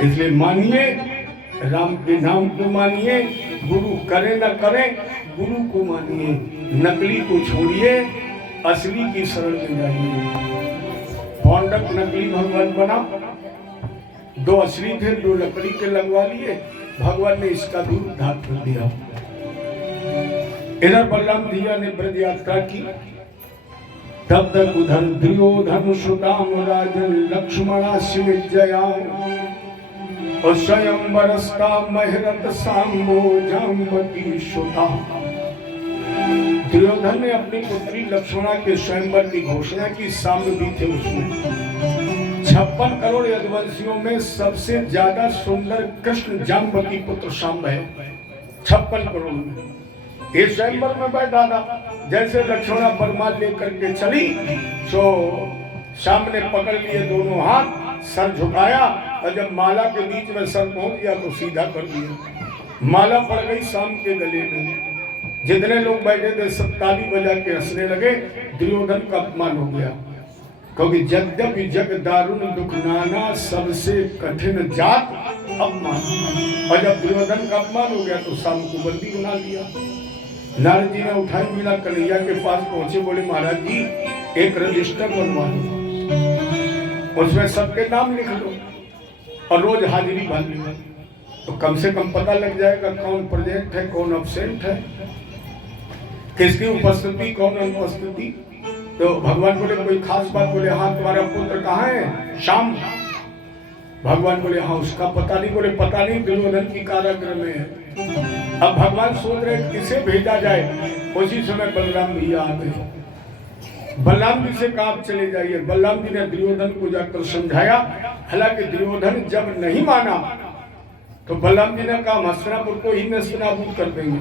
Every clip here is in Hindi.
इसलिए मानिए, राम के नाम को मानिए, गुरु करे न करे गुरु को मानिए, नकली को छोड़िए, असली की शरण में जाइए। पौंडक नकली भगवान बना, दो असली थे, दो लकड़ी के लगवा लिए, भगवान ने इसका भी उद्धार कर दिया। इधर बलराम भैया ने ब्रज यात्रा की, तब तक उधर दुर्योधन सुदाम राजन लक्ष्मणा शिवजया और स्वयंवरस्ता महरत सांबो जाम्बती सुता। दुर्योधन ने अपनी पुत्री लक्ष्मणा के स्वयंवर की घोषणा की। सांब भी थे उसमें। 56 करोड़ यदुवंशियों में सबसे ज्यादा सुंदर कृष्ण जाम्बती पुत्र सांब है। 56 करोड़ में ये स्वयंवर में बैठा था। जैसे लक्ष्मणा परमाल लेकर के चली तो सामने पकड़ लिए दोनों हाथ, सर झुकाया और जब माला के बीच में सर पहुंच गया तो सीधा कर दिया। माला पड़ गई शाम के गले में। जितने लोग बैठे थे सब ताली बजा के हंसने लगे। दुर्योधन का अपमान हो गया, क्योंकि यद्यपि जग दारुण दुख नाना सबसे कठिन जात अपमान। और जब दुर्योधन का अपमान हो गया तो शाम को बंदी बना लिया। नारद जी ने उठाई बिना कन्हैया के पास पहुंचे, बोले महाराज जी एक रजिस्टर बनवा लो, उसमें सबके नाम लिख लो और रोज हाजिरी भर लो, तो कम से कम पता लग जाएगा कौन प्रेजेंट है कौन अब्सेंट है, किसकी उपस्थिति कौन अनुपस्थिति। तो भगवान बोले कोई खास बात? बोले हाँ तुम्हारा पुत्र कहाँ है? श्याम। भगवान बोले हाँ उसका पता नहीं। बोले पता नहीं, दुर्योधन की कारागृह में है। अब भगवान सोच रहे किसे भेजा जाए। उसी समय बलराम भैया आ गए। बलराम जी से कहा आप चले जाइए। बलराम जी ने दुर्योधन को जाकर समझाया। हालांकि दुर्योधन जब नहीं माना तो बलराम जी ने कहा हस्तिनापुर को ही नस्तानाबूद कर देंगे,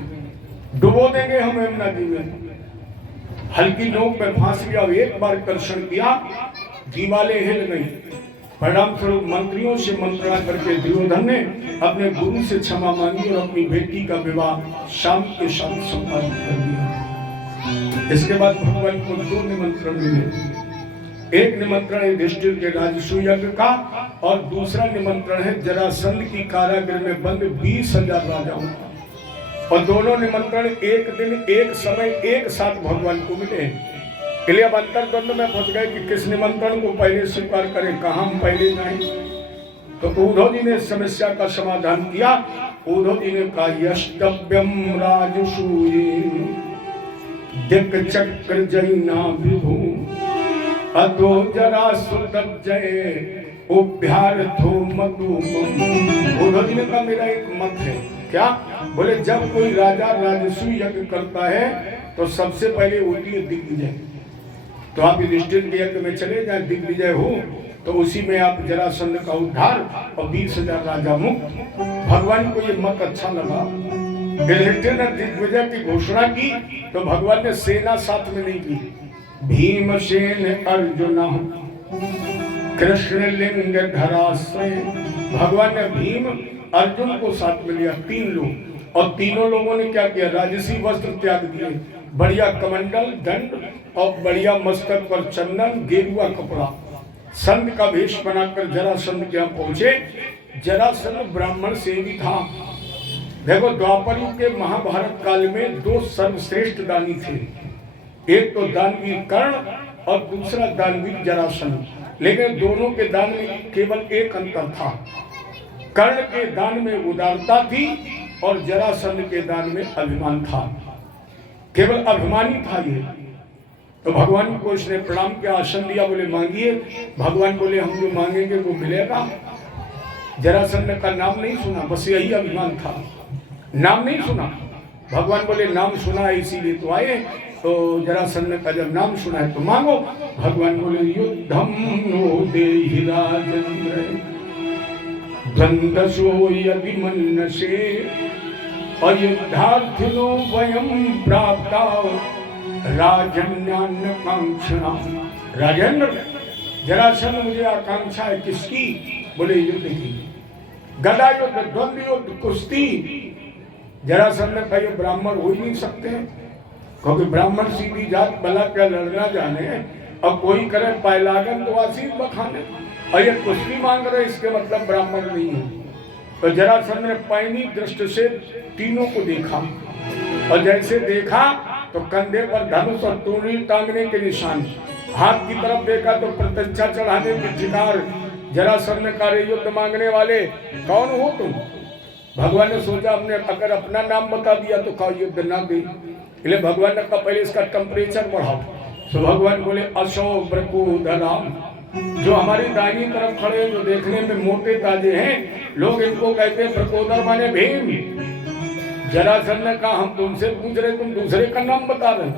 डुबो देंगे हम यमुना जी में। हल्की नोक में फांस लिया। एक बार कर्षण किया, दीवारें हिल गई। परिणाम स्वरूप मंत्रियों से मंत्रणा करके दुर्योधन ने अपने गुरु से क्षमा मांगी और अपनी बेटी का विवाह शाम के साथ संपादित कर दिया। इसके बाद भगवान को 2 निमंत्रण मिले। एक निमंत्रण है युधिष्ठिर के राजसूय यज्ञ का और दूसरा निमंत्रण है जरासंध की कारागृह में बंद 20,000 राजाओं का। और दोनों निमंत्रण एक दिन एक समय एक साथ भगवान को मिले। इसलिए अब अंतर्द्वंद में फंस गए कि किस निमंत्रण को पहले स्वीकार करें, कहाँ हम पहले जाएं। तो उद्धव जी ने इस समस्या का समाधान किया। उद्धव जी ने कहा यष्टव्यम राजसूये दिक् चक्र जैना विभु अतो जरासुतजय उभ्यार्थो मधुमम। उद्धव जी ने कहा मेरा एक मत है। क्या? बोले जब कोई राजा राजसूय यज्ञ करता है तो सबसे पहले होती है दिग्विजय। तो आप युधिष्ठिर के यज्ञ में चले जाए, दिग्विजय हो तो उसी में आप जरासंध का उद्धार और 20,000 राजा मुक्त। भगवान को ये मत अच्छा लगा। युधिष्ठिर ने दिग्विजय की घोषणा की तो भगवान ने सेना साथ में नहीं की। भीमसेन अर्जुन कृष्ण लिंग धराश्रय। भगवान ने भीम अर्जुन को साथ में लिया, 3 लोग। और तीनों लोगों ने क्या किया? राजसी वस्त्र त्याग दिए, बढ़िया कमंडल दंड और बढ़िया मस्तक पर चंदन गेरुआ कपड़ा, संत का वेश बनाकर जरासंध के यहाँ पहुंचे। जरासंध ब्राह्मण सेवी था। देखो द्वापर युग के महाभारत काल में 2 सर्वश्रेष्ठ दानी थे। एक तो दानवीर कर्ण और दूसरा दानवीर जरासंध। लेकिन दोनों के दान में केवल एक अंतर था। कर्ण के दान में उदारता थी और जरासंध के दान में अभिमान था। केवल अभिमानी था ये। तो भगवान को इसने प्रणाम किया, आसन दिया, बोले मांगिए। भगवान बोले हम जो मांगेंगे वो मिलेगा। जरासंध का नाम नहीं सुना, बस यही अभिमान था, नाम नहीं सुना। भगवान बोले नाम सुना है इसीलिए तो आए। तो जरासंध का जब नाम सुना है तो मांगो। भगवान बोले युद्धम नो देहि राजेंद्र द्वंद्वसो यदि मन्यसे अयुद्धार्थिनो वयं प्राप्ता राजन्यान्न कांक्षणा। राजेंद्र जरासंध मुझे आकांक्षा है किसकी? बोले युद्ध की। गदा युद्ध, द्वंद्व युद्ध, कुश्ती। जरासंध ने कहा ब्राह्मण हो ही नहीं सकते, क्योंकि ब्राह्मण सीधी जात भला क्या लड़ना जाने अब कोई करे पायलागन तो आशीष बखाने, और ये कुश्ती मांग रहे इसके मतलब ब्राह्मण नहीं है। तो जरासंध ने पैनी दृष्टि से तीनों को देखा, और जैसे देखा तो कंधे पर धनुष और तूणीर टांगने के निशान, हाथ की तरफ देखा तो प्रत्यक्षा चढ़ाने की ठिकार। जरासंध ने कहा, युद्ध मांगने वाले कौन हो तुम? भगवान ने सोचा हमने अगर अपना नाम बता दिया तो कहा युद्ध ना दे, इसलिए भगवान ने कहा पहले इसका टेम्परेचर बढ़ाओ। तो भगवान बोले, अशोक ब्रकुधराम, जो हमारी दाहिनी तरफ खड़े हैं, जो देखने में मोटे ताजे हैं, लोग इनको कहते हैं ब्रकोदर माने भीम। जरासंध ने कहा, हम तुमसे पूछ रहे, तुम दूसरे का नाम बता रहे,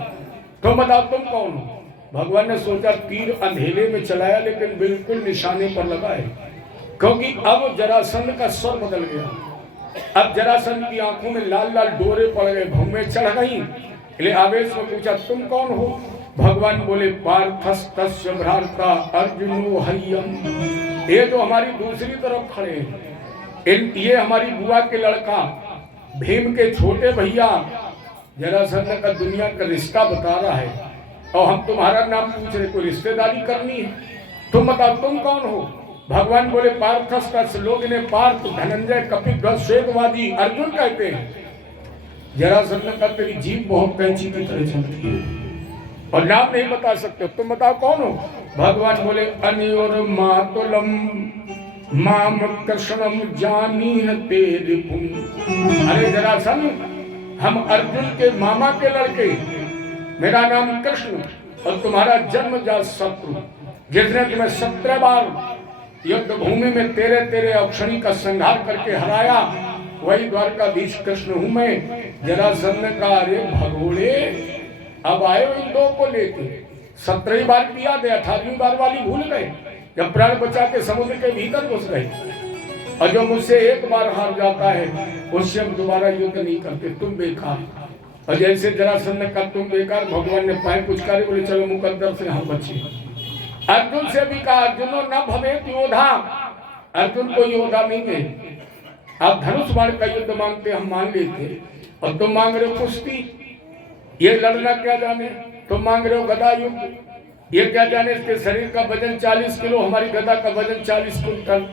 तो बताओ तुम कौन हो? भगवान ने सोचा तीर अंधेरे में चलाया, लेकिन बिल्कुल निशाने पर लगा है, क्योंकि अब जरासंध का स्वर बदल गया। अब जरासंध की आंखों में लाल लाल डोरे पड़ गए, भौमें चढ़ गई, इसलिए आवेश में पूछा, तुम कौन हो? भगवान बोले, पार्थस्तस्य भ्राता अर्जुनो हय्यम, ये जो हमारी दूसरी तरफ खड़े हैं, ये हमारी बुआ के लड़का भीम के छोटे भैया। जरासंध का दुनिया का रिश्ता बता रहा है, और हम तुम्हारा नाम पूछ रहे, कोई रिश्तेदारी करनी है? तुम बताओ तुम कौन हो? भगवान बोले, पार्थस्तस्य, लोग इन्हें पार्थ, धनंजय, कपिध्वज, श्वेतवादी, अर्जुन कहते हैं। जरासंध का तेरी जीभ बहुत कैंची की तरह चलती है और नाम नहीं बता सकते, तुम बताओ कौन हो? भगवान बोले, अनियोर मातुलम माम कृष्णम जानी तेरे पुन। अरे जरासंध, हम अर्जुन के मामा के लड़के, मेरा नाम कृष्ण, और तुम्हारा जन्मजात शत्रु, जिसने तुम्हें 17 बार युद्ध भूमि में तेरे अक्षणी का संहार करके हराया, वही द्वारकाधीश कृष्ण हूं मैं। जरासंध ने कहा, अरे भगोड़े, अब आए हो इन दो को लेके, 17 बार किया दे, 18वीं बार वाली भूल गए, जब प्राण बचा के समुद्र के भीतर घुस गए। और जो मुझसे एक बार हार जाता है, उससे हम दोबारा युद्ध नहीं करते, तुम बेकार। और जैसे जरासंध ने कहा तुम बेकार, भगवान ने पाए पुचकारे, बोले चलो मुकद्दर से हम बचे। अर्जुन से भी कहा, अर्जुनो न भवेत योधा, अर्जुन को योद्धा नहीं है। आप धनुष बाण का युद्ध मांगते, हम मान लेते, और तुम मांग रहे हो कुश्ती, ये लड़ना क्या जाने, तुम मांग रहे हो गदा युद्ध, ये क्या जाने इसके शरीर का वजन 40 किलो, हमारी गदा का वजन 40 कुंटल,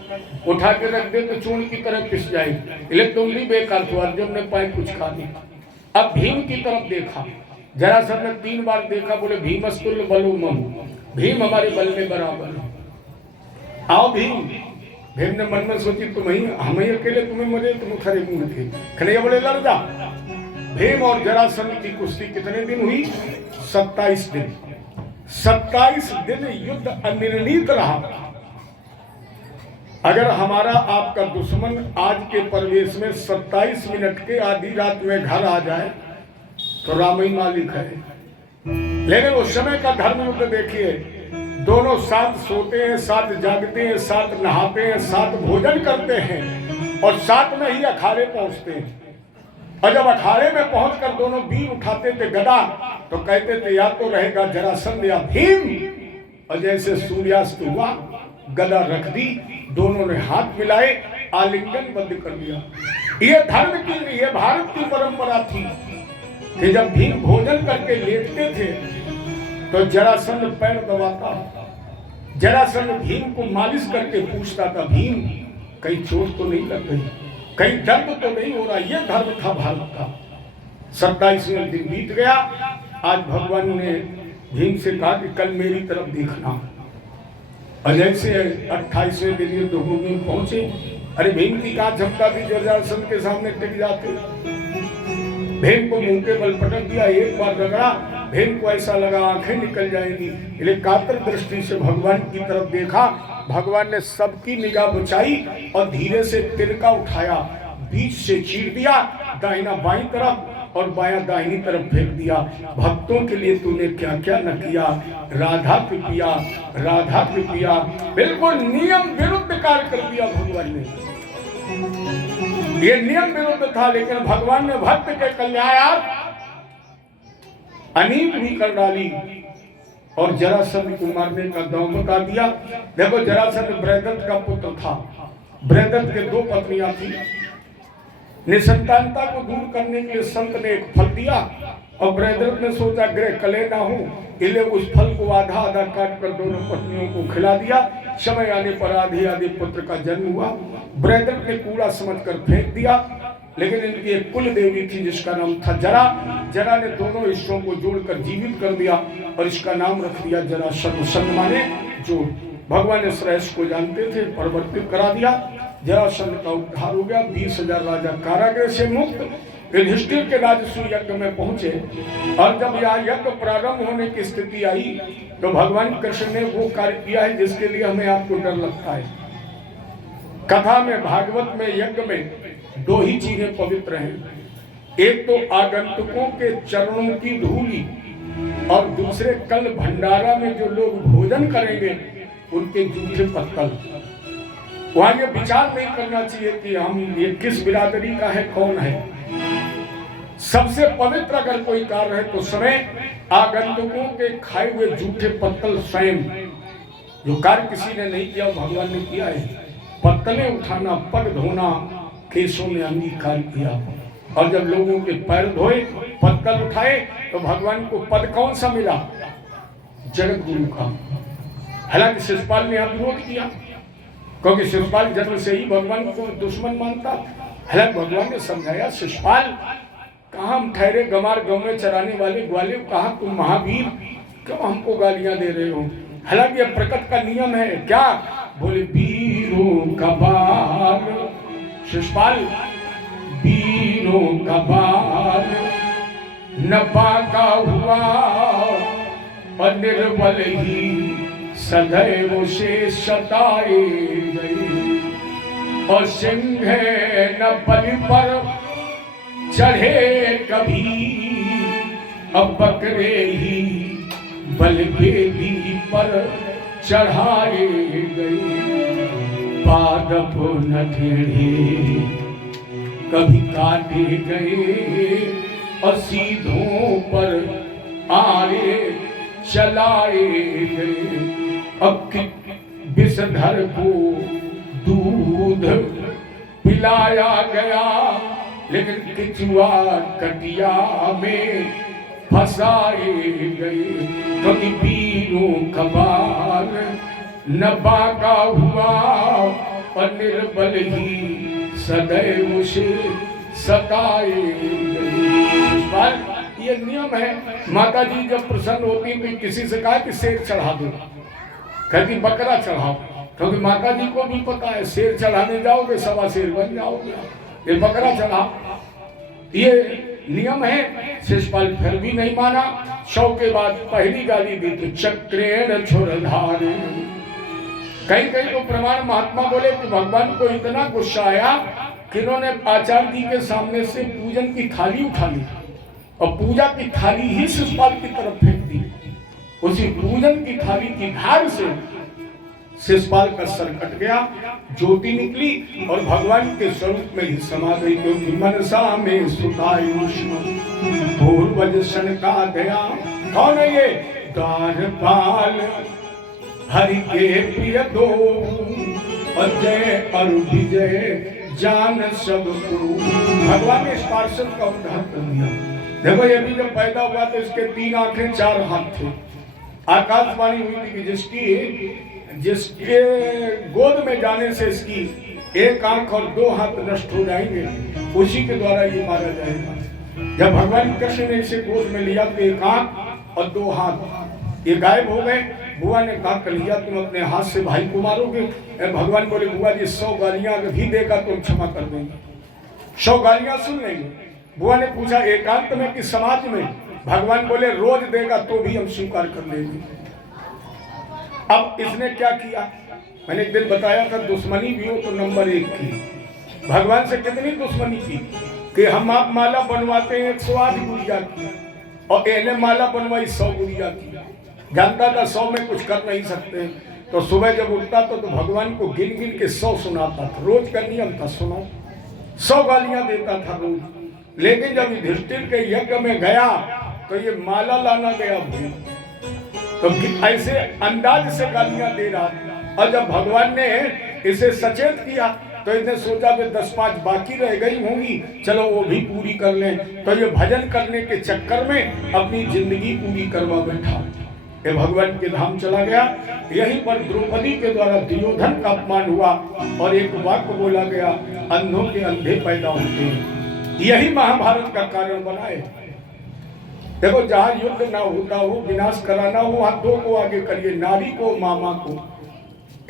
उठा के रख दे तो चूर्ण की तरह पिस जाएगी, इसलिए तुम भी बेकार हो। अर्जुन ने पाए कुछ खा दी। अब भीम की तरफ देखा, जरासंध ने 3 बार देखा, बोले भीमस्तुल्य बलो मम, भीम हमारे बल में बराबर, आओ भीम। भीम ने मन में सोची, तुम ही हम ही अकेले तुम्हें मरे, तुम खड़े मुंह थे, खड़े बोले लड़ जा। भीम और जरासंध की कुश्ती कितने दिन हुई? 27 दिन। 27 दिन युद्ध अनिर्णीत रहा। अगर हमारा आपका दुश्मन आज के परिवेश में 27 मिनट के आधी रात में घर आ जाए तो राम ही मालिक है, लेकिन उस समय का धर्म युद्ध देखिए, दोनों साथ सोते हैं, साथ जागते हैं, साथ नहाते हैं, साथ भोजन करते हैं, और साथ में ही अखाड़े पहुंचते हैं। और जब अखाड़े में पहुंचकर दोनों वीर उठाते थे गदा, तो कहते थे या तो रहेगा जरासंध या भीम, और जैसे सूर्यास्त हुआ गदा रख दी, दोनों ने हाथ मिलाए, आलिंगन बंद कर दिया। ये धर्म की, ये भारत की परंपरा थी कि जब भीम भोजन करके लेटते थे तो जरासंध पैर दबाता, जरासंध भीम को मालिश करके पूछता था, भीम कहीं चोट तो नहीं लग गई, कहीं दर्द तो नहीं हो रहा। ये धर्म था भारत का। 27वें दिन बीत गया। आज भगवान ने भीम से कहा कि कल मेरी तरफ देखना, और जैसे 28वें दिन युद्ध भूमि में पहुंचे, अरे भीम की कहा झपटा भी जरासंध के सामने टिक जाते। भीम को मुंह के बल पटक दिया, एक बार रगड़ा, भीम को ऐसा लगा आंखें निकल जाएंगी, इसलिए कातर दृष्टि से भगवान की तरफ देखा। भगवान ने सबकी निगाह बचाई और धीरे से तिनका उठाया, बीच से चीर दिया, दाहिना बाईं तरफ और बायां दाहिनी तरफ फेंक दिया। भक्तों के लिए तूने क्या क्या न किया, राधा कृपया, राधा कृपया। बिल्कुल नियम विरुद्ध कार्य कर दिया भगवान ने। ये नियम विरुद्ध था, लेकिन भगवान ने भक्त के कल्याणार्थ अनीत भी कर डाली और जरासंध को मारने का दांव बता दिया। देखो, जरासंध बृहदत्त का पुत्र था। बृहदत्त के 2 पत्नियां थी। निसंतानता को दूर करने के लिए संत ने एक फल दिया, और बृहद्रथ ने सोचा ग्रह कले ना हो, इसलिए उस फल को आधा आधा काट कर दोनों पत्नियों को खिला दिया। समय आने पर आधे आधे पुत्र का जन्म हुआ। बृहद्रथ ने कूड़ा समझकर फेंक दिया, लेकिन इनकी एक कुल देवी थी जिसका नाम था जरा। जरा ने दोनों ईश्वरों को जोड़कर जीवित कर दिया और इसका नाम रख दिया जरासंध। संध माने जोड़। भगवान इस रहस्य को जानते थे, परिवर्तित करा दिया। जरासंध का उद्धार हो गया। 20,000 राजा कारागृह से मुक्त। युधिष्ठिर के राजसूय यज्ञ में पहुंचे और जब यहाँ यज्ञ प्रारंभ होने की स्थिति आई तो भगवान कृष्ण ने वो कार्य किया है जिसके लिए हमें आपको डर लगता है। कथा में, भागवत में, यज्ञ में 2 ही चीजें पवित्र हैं। एक तो आगंतुकों के चरणों की धूली और दूसरे कल भंडारा में जो लोग भोजन करेंगे उनके जूठे पत्तल। वहां ये विचार नहीं करना चाहिए कि हम ये किस बिरादरी का है, कौन है। सबसे पवित्र अगर कोई कार्य है तो समय आगंतुकों के खाए हुए जूठे पत्तल स्वयं। जो कार्य किसी ने नहीं किया भगवान ने किया है। पत्तलें उठाना, पग धोना, केशों ने अंगीकार किया। और जब लोगों के पैर धोए, पत्तल उठाए तो भगवान को पद कौन सा मिला? जगत गुरु का। हालांकि शिशुपाल ने यहाँ विरोध किया क्योंकि शिशुपाल जन्म से ही भगवान को दुश्मन मानता। हालांकि भगवान ने समझाया, शिशुपाल कहाँ हम ठहरे गमार गांव में चराने वाले ग्वालियर, कहाँ तुम महावीर, क्यों हमको गालियां दे रहे हो? हालांकि यह प्रकृति का नियम है। क्या बोले? वीरों का बाल। शिशुपाल वीरों का बाल न पाका हुआ और निर्बल ही सदैव से सताए गए। और सिंह न बलि पर चढ़े कभी, अब बकरे ही बलवेदी पर चढ़ाए गए। पादप न टेढ़े कभी काटे गए और सीधों पर आरे चलाए गए। अब विषधर को दूध पिलाया गया, लेकिन किचुआ कटिया में फंसाए गए। क्योंकि वीरों का बाल न बाका हुआ और निर्बल ही सदैव से सताए गए। ये नियम है। माता जी जब प्रसन्न होती तो किसी से कहा कि शेर चढ़ा दो, कहती बकरा चढ़ाओ, क्योंकि माता जी को भी पता है शेर चढ़ाने जाओगे 1.25 शेर बन जाओगे, ये बकरा चढ़ा। ये नियम है। शिशुपाल फिर भी नहीं माना। 100 के बाद पहली गाली दी थी, चक्रेण छोरधारे। कहीं कहीं तो प्रमाण महात्मा बोले कि भगवान को इतना गुस्सा आया कि इन्होंने आचार्य जी के सामने से पूजन की थाली उठा ली और पूजा की थाली ही शिशुपाल की तरफ फेंक दी। उसी पूजन की थाली की धार से शिशुपाल का सर कट गया, ज्योति निकली और भगवान के स्वरूप में ही समा गई। क्योंकि मनसा में सुतायुष्मान पूर्वज सन का गया। कौन है ये? द्वारपाल हरि के प्रिय दो अजय और विजय जान सब गुरु। भगवान ने इस पार्षद का उद्धार कर दिया। देखो ये भी जब पैदा हुआ तो इसके 3 आंखें 4 हाथ थे। आकाशवाणी हुई थी कि जिसके गोद में जाने से इसकी 1 आंख और 2 हाथ नष्ट हो जाएंगे, उसी के द्वारा ये मारा जाएगा। जब भगवान कृष्ण ने इसे गोद में लिया तो 1 आंख और 2 हाथ ये गायब हो गए। बुआ ने कहा कन्हैया तुम अपने हाथ से भाई को मारोगे? भगवान बोले बुआ जी 100 गालियां भी देगा तो क्षमा कर देंगे, 100 गालियां सुन लेंगे। बुआ ने पूछा एकांत में कि समाज में? भगवान बोले रोज देगा तो भी हम स्वीकार कर लेंगे। अब इसने क्या किया? मैंने एक दिन बताया था, दुश्मनी भी हो तो नंबर 1 की। भगवान से कितनी दुश्मनी की कि हम आप माला बनवाते हैं 108 गुड़िया की और इन्हें माला बनवाई 100 गुड़िया की। जानता था 100 में कुछ कर नहीं सकते, तो सुबह जब उठता तो भगवान को गिन गिन के 100 सुनाता था। रोज का नियम था, सुनो 100 गालियां देता था रोज। लेकिन जब युधिष्ठिर के यज्ञ में गया तो ये माला लाना गया भूल, तो ऐसे अंदाज से गालियां दे रहा। और जब भगवान ने इसे सचेत किया तो इसने सोचा कि 10-5 बाकी रह गई होंगी, चलो वो भी पूरी कर लें। तो ये भजन करने के चक्कर में अपनी जिंदगी पूरी करवा बैठा। ये भगवान के धाम चला गया। यहीं पर द्रौपदी के द्वारा दुर्योधन का अपमान हुआ और एक वाक्य बोला गया, अंधों के अंधे पैदा होते हैं। यही महाभारत का कारण बना है। देखो, जहां युद्ध ना होता हो, विनाश कराना हो, वहां दो को आगे करिए, नारी को, मामा को।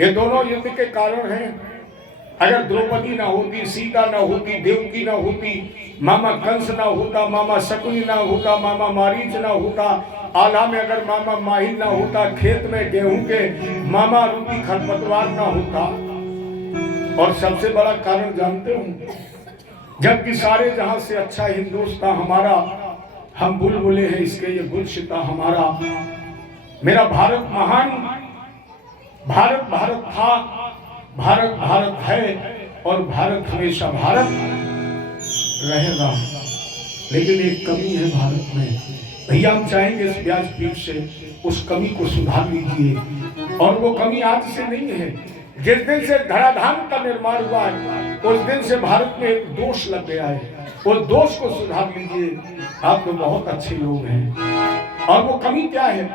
ये दोनों युद्ध के कारण हैं। अगर द्रौपदी ना होती, सीता ना होती, देवकी ना होती, मामा कंस ना होता, मामा शकुनी ना होता, मामा मारीच ना होता, आला में अगर मामा माहिल ना होता, खेत में गेहूं के मामा रूपी खरपतवार ना होता। और सबसे बड़ा कारण जानते हो, जबकि सारे जहां से अच्छा हिंदुस्तान हमारा, हम बुलबुले हैं इसके, ये गुलशिता हमारा। मेरा भारत महान, भारत भारत था, भारत भारत है और भारत हमेशा भारत रहेगा। लेकिन एक कमी है भारत में। भैया, हम चाहेंगे इस व्यासपीठ से उस कमी को सुधार लीजिए। और वो कमी आज से नहीं है, जिस दिन से धराधाम का निर्माण हुआ है उस दिन से भारत में एक दोष लग गया है। वो दोष को सुधार लीजिए। आप तो बहुत अच्छे लोग हैं। और वो कमी क्या है?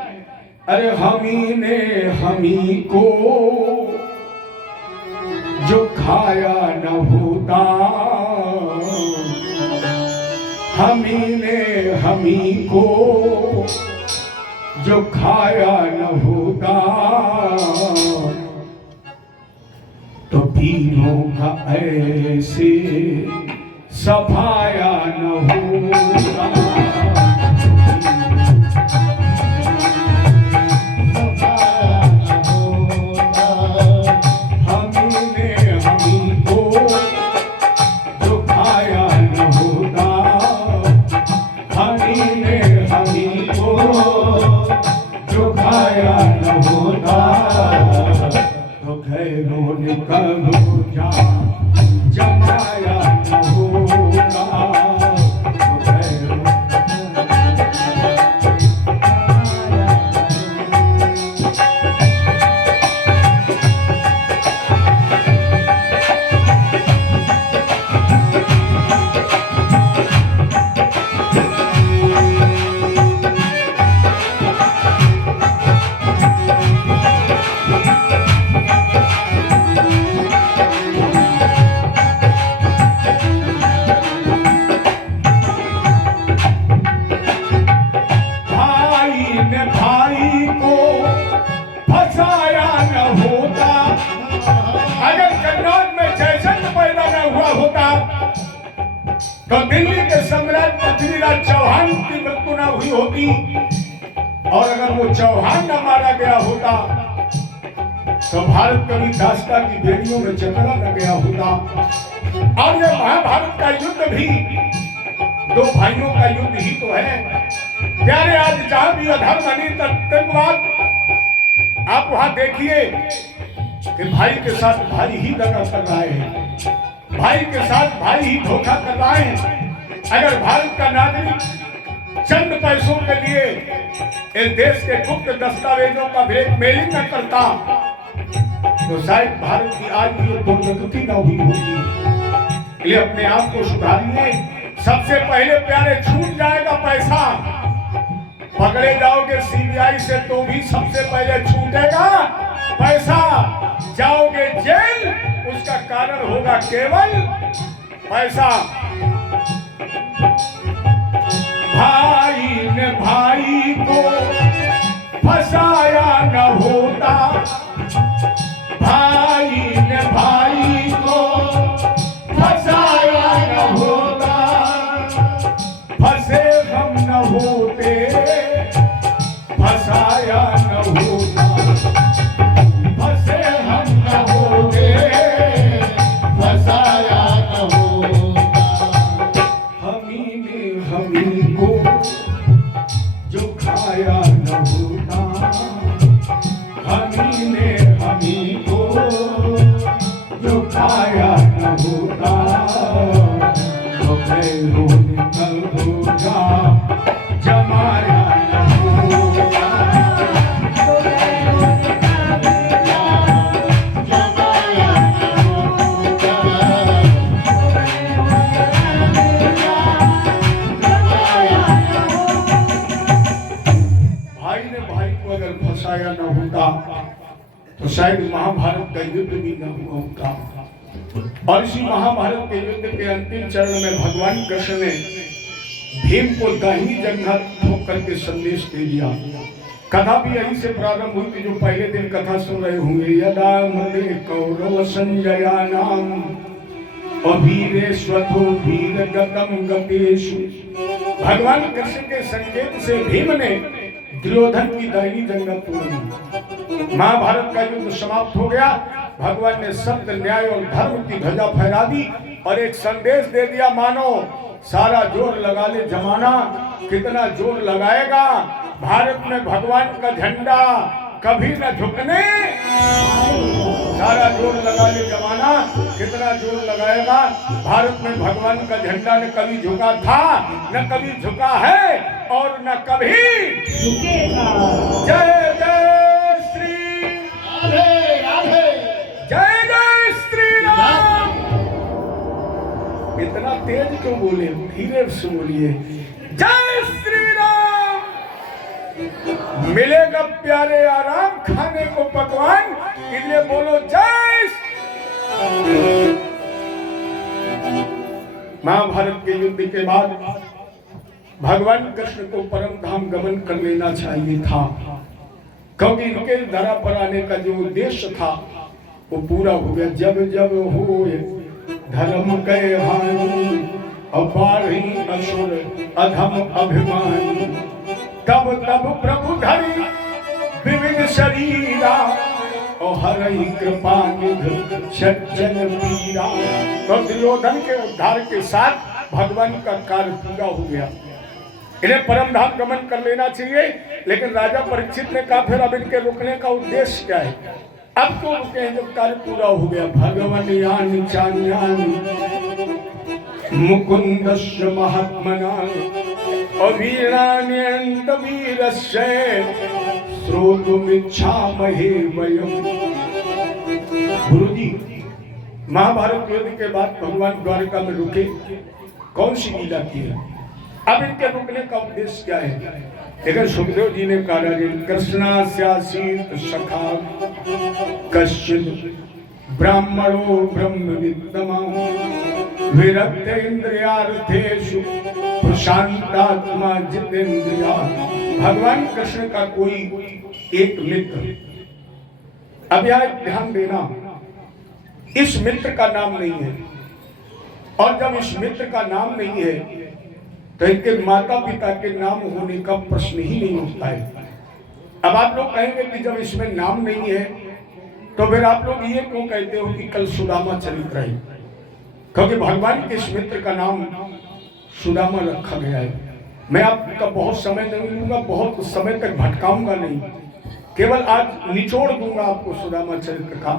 अरे हमी ने हमी को जो खाया न होता, हमी ने हमी को जो खाया न होता, तो तीनों का ऐसे सफाया न होता। तो दिल्ली के सम्राट पृथ्वीराज चौहान की मृत्यु न हुई होती, और अगर वो चौहान न मारा गया होता तो भारत कभी दास्ता की बेड़ियों में चकरा न गया होता। और ये महाभारत का युद्ध भी दो भाइयों का युद्ध ही तो है प्यारे। आज जहां भी अधर्म अनितवाद, आप वहां देखिए कि भाई के साथ भाई ही दगा कर रहा है, भाई के साथ भाई ही धोखा कर रहा है। अगर भारत का नागरिक चंद पैसों के लिए इस देश के गुप्त दस्तावेजों का ब्लैकमेलिंग न करता तो शायद भारत की आज भी दुर्गति न हुई होती। इसलिए अपने आप को सुधारिए। सबसे पहले प्यारे छूट जाएगा पैसा, पकड़े जाओगे सीबीआई से तो भी सबसे पहले छूटेगा पैसा, जाओगे जेल, उसका कारण होगा केवल पैसा। भाई ने भाई को फंसाया न होता, भाई ने भाई को फंसाया न होता, फंसे हम न होते, फंसाया न होता, फंसे हम न होते, फंसाया न होता। हमी ने हमी को जो खाया न होता, हमी ने हमी को जो खाया न होता, तो खैरो निकल होगा जमाया न होगा, तो खैरो निकल होगा जमाया न होगा। महाभारत का युद्ध भी न हुआ होता। और इसी महाभारत के युद्ध के अंतिम चरण में भगवान कृष्ण ने भीम को दाहिनी जंघा ठोक करके संदेश दे दिया। कथा भी यहीं से प्रारंभ हुई थी, जो पहले दिन कथा सुन रहे होंगे। यदा मृदे कौरव संजयानाम अभीरेश्वतो भीर गतम गतेषु। भगवान कृष्ण के संकेत से भीम ने दुर्योधन की दाहिनी जंघा तोड़ दी। महाभारत का युद्ध समाप्त हो गया। भगवान ने सत्य, न्याय और धर्म की ध्वजा फहरा दी और एक संदेश दे दिया, मानो सारा जोर लगा ले जमाना। कितना जोर लगाएगा, भारत में भगवान का झंडा कभी न झुकने। सारा जोर लगा ले जमाना, कितना जोर लगाएगा, भारत में भगवान का झंडा न कभी झुका था, न कभी झुका है और न कभी झुकेगा। जय जय श्री राधे राधे, जय जय श्री राम। इतना तेज क्यों बोले, धीरे से बोलिए। जय श्री राम। मिलेगा प्यारे आराम खाने को पकवान, इसलिए बोलो जय। महाभारत के युद्ध के बाद भगवान कृष्ण को परम धाम गमन कर लेना चाहिए था, क्योंकि इनके धरा पर आने का जो उद्देश्य था वो पूरा हो गया। जब जब हो धर्म के हानि अपारी असुर अधम अभिमानी, तब तब प्रभु धरी विविध शरीरा और हरहि कृपा निध सज्जन पीरा। तो दुर्योधन के उद्धार के साथ भगवान का कार्य पूरा हो गया। इन्हें परम धाम गमन कर लेना चाहिए। लेकिन राजा परीक्षित ने कहा, फिर अब इनके रुकने का उद्देश्य क्या है? अब तो रुके हैं जब कार्य पूरा हो गया। भगवान यानी चान्यानी मुकुंदस्य महात्मना अवीरान्यंत वीरस्य श्रोतुमिच्छामहे वयम्। गुरुजी, महाभारत युद्ध के बाद भगवान द्वारका में रुके, कौन सी लीला की है? अब इनके रुकने का उद्देश्य क्या है? लेकिन सुखदेव जी ने कहा, कृष्णास्यासीत सखा कश्चित् ब्राह्मणो ब्रह्म विद्यमा विरक्त इंद्रियार्थेषु प्रशांतात्मा जितेंद्रिया। भगवान कृष्ण का कोई एक मित्र, अब यह ध्यान देना, इस मित्र का नाम नहीं है। और जब इस मित्र का नाम नहीं है तो इनके माता पिता के नाम होने का प्रश्न ही नहीं उठता है। अब आप लोग कहेंगे कि जब इसमें नाम नहीं है तो फिर आप लोग ये क्यों कहते हो कि कल सुदामा चरित्र है? क्योंकि भगवान के इस मित्र का नाम सुदामा रखा गया है। मैं आपका बहुत समय नहीं लूंगा, बहुत समय तक भटकाऊंगा नहीं, केवल आज निचोड़ दूंगा आपको सुदामा चरित्र का।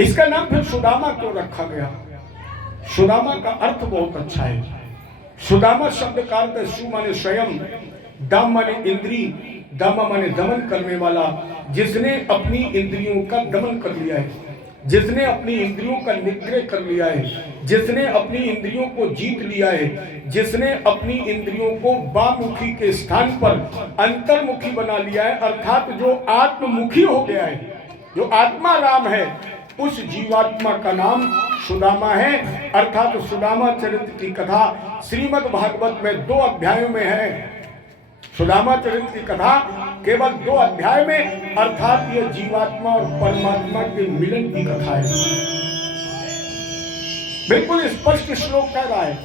इसका नाम फिर सुदामा क्यों रखा गया? सुदामा का अर्थ बहुत अच्छा है। सुदामा शब्द का अर्थ सु माने स्वयं, दाम माने इंद्री, दामा माने दमन करने वाला, जिसने अपनी इंद्रियों का दमन कर लिया है, जिसने अपनी इंद्रियों का निग्रह कर लिया है, जिसने अपनी इंद्रियों को जीत लिया है, जिसने अपनी इंद्रियों को बामुखी के स्थान पर अंतर्मुखी बना लिया है, अर्थात जो आत्ममुखी हो गया है, जो आत्मा राम है, उस जीवात्मा का नाम सुदामा है। अर्थात सुदामा चरित्र की कथा श्रीमद् भागवत में 2 अध्यायों में है। सुदामा चरित्र की कथा केवल 2 अध्याय में, अर्थात यह जीवात्मा और परमात्मा के मिलन की कथा है। बिल्कुल स्पष्ट श्लोक कह रहा है।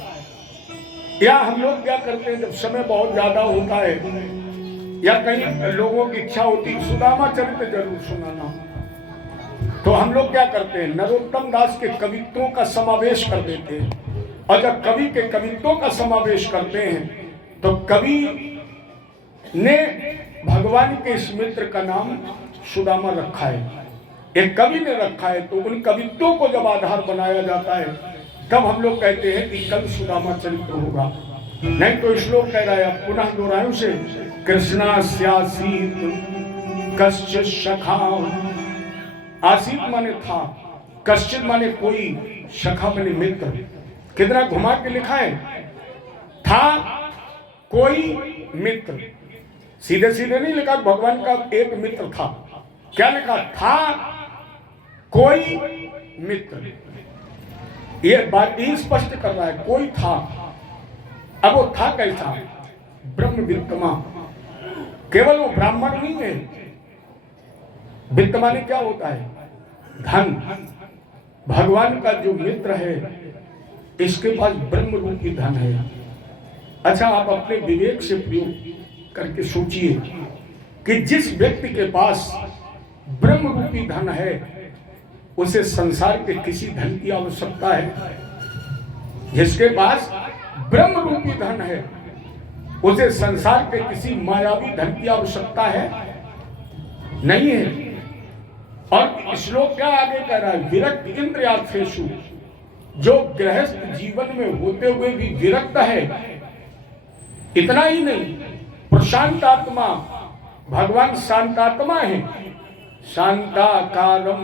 या हम लोग क्या करते हैं, जब समय बहुत ज्यादा होता है या कहीं लोगों की इच्छा होती है सुदामा चरित्र जरूर सुनाना, तो हम लोग क्या करते हैं, नरोत्तम दास के कवित्वों का समावेश कर देते हैं। और जब कवि के कवित्वों का समावेश करते हैं तो कवि ने भगवान के इस मित्र का नाम सुदामा रखा है। एक कवि ने रखा है, तो उन कवित्वों को जब आधार बनाया जाता है तब हम लोग कहते हैं कि कल सुदामा चरित्र होगा। नहीं तो श्लोक कह रहा है, पुनः दोहराऊं से, कृष्णास्यासीत कश्चित् सखा। आसीत माने था, कश्चित् माने कोई, सखा माने मित्र। कितना घुमा के लिखा है, था कोई मित्र, सीधे सीधे नहीं लिखा। भगवान का एक मित्र था। क्या लिखा? था कोई मित्र, ये बात ही स्पष्ट कर रहा है, कोई था। अब वो था कैसा? ब्रह्म वित्तमा। केवल वो ब्राह्मण नहीं है। वित्त माने क्या होता है? धन। भगवान का जो मित्र है इसके पास ब्रह्म रूपी धन है। अच्छा, आप अपने विवेक से प्रयोग करके सोचिए कि जिस व्यक्ति के पास ब्रह्म रूपी धन है उसे संसार के किसी धन की आवश्यकता है? जिसके पास ब्रह्म रूपी धन है उसे संसार के किसी मायावी धन की आवश्यकता है? नहीं है। और श्लोक क्या आगे कह रहा है? विरक्त इंद्रियार्थेषु, जो गृहस्थ जीवन में होते हुए भी विरक्त है। इतना ही नहीं, प्रशांतात्मा, भगवान शांतात्मा है। शांताकारम,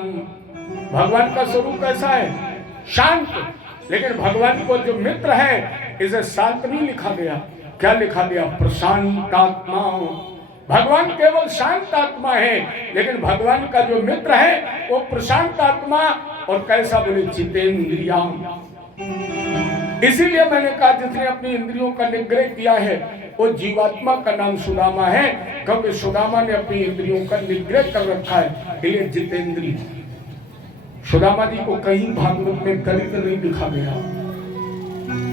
भगवान का स्वरूप कैसा है? शांत। लेकिन भगवान को जो मित्र है इसे शांत नहीं लिखा गया। क्या लिखा गया? प्रशांतात्मा। भगवान केवल शांत आत्मा है, लेकिन भगवान का जो मित्र है वो प्रशांत आत्मा। और कैसा? बोले जितेंद्रिया। इसीलिए मैंने कहा जिसने अपनी इंद्रियों का निग्रह किया है वो जीवात्मा का नाम सुदामा है, क्योंकि सुदामा ने अपनी इंद्रियों का निग्रह कर रखा है, इसलिए जितेंद्रिय। सुदामा जी को कहीं भागवत में दरिद्र नहीं लिखा गया।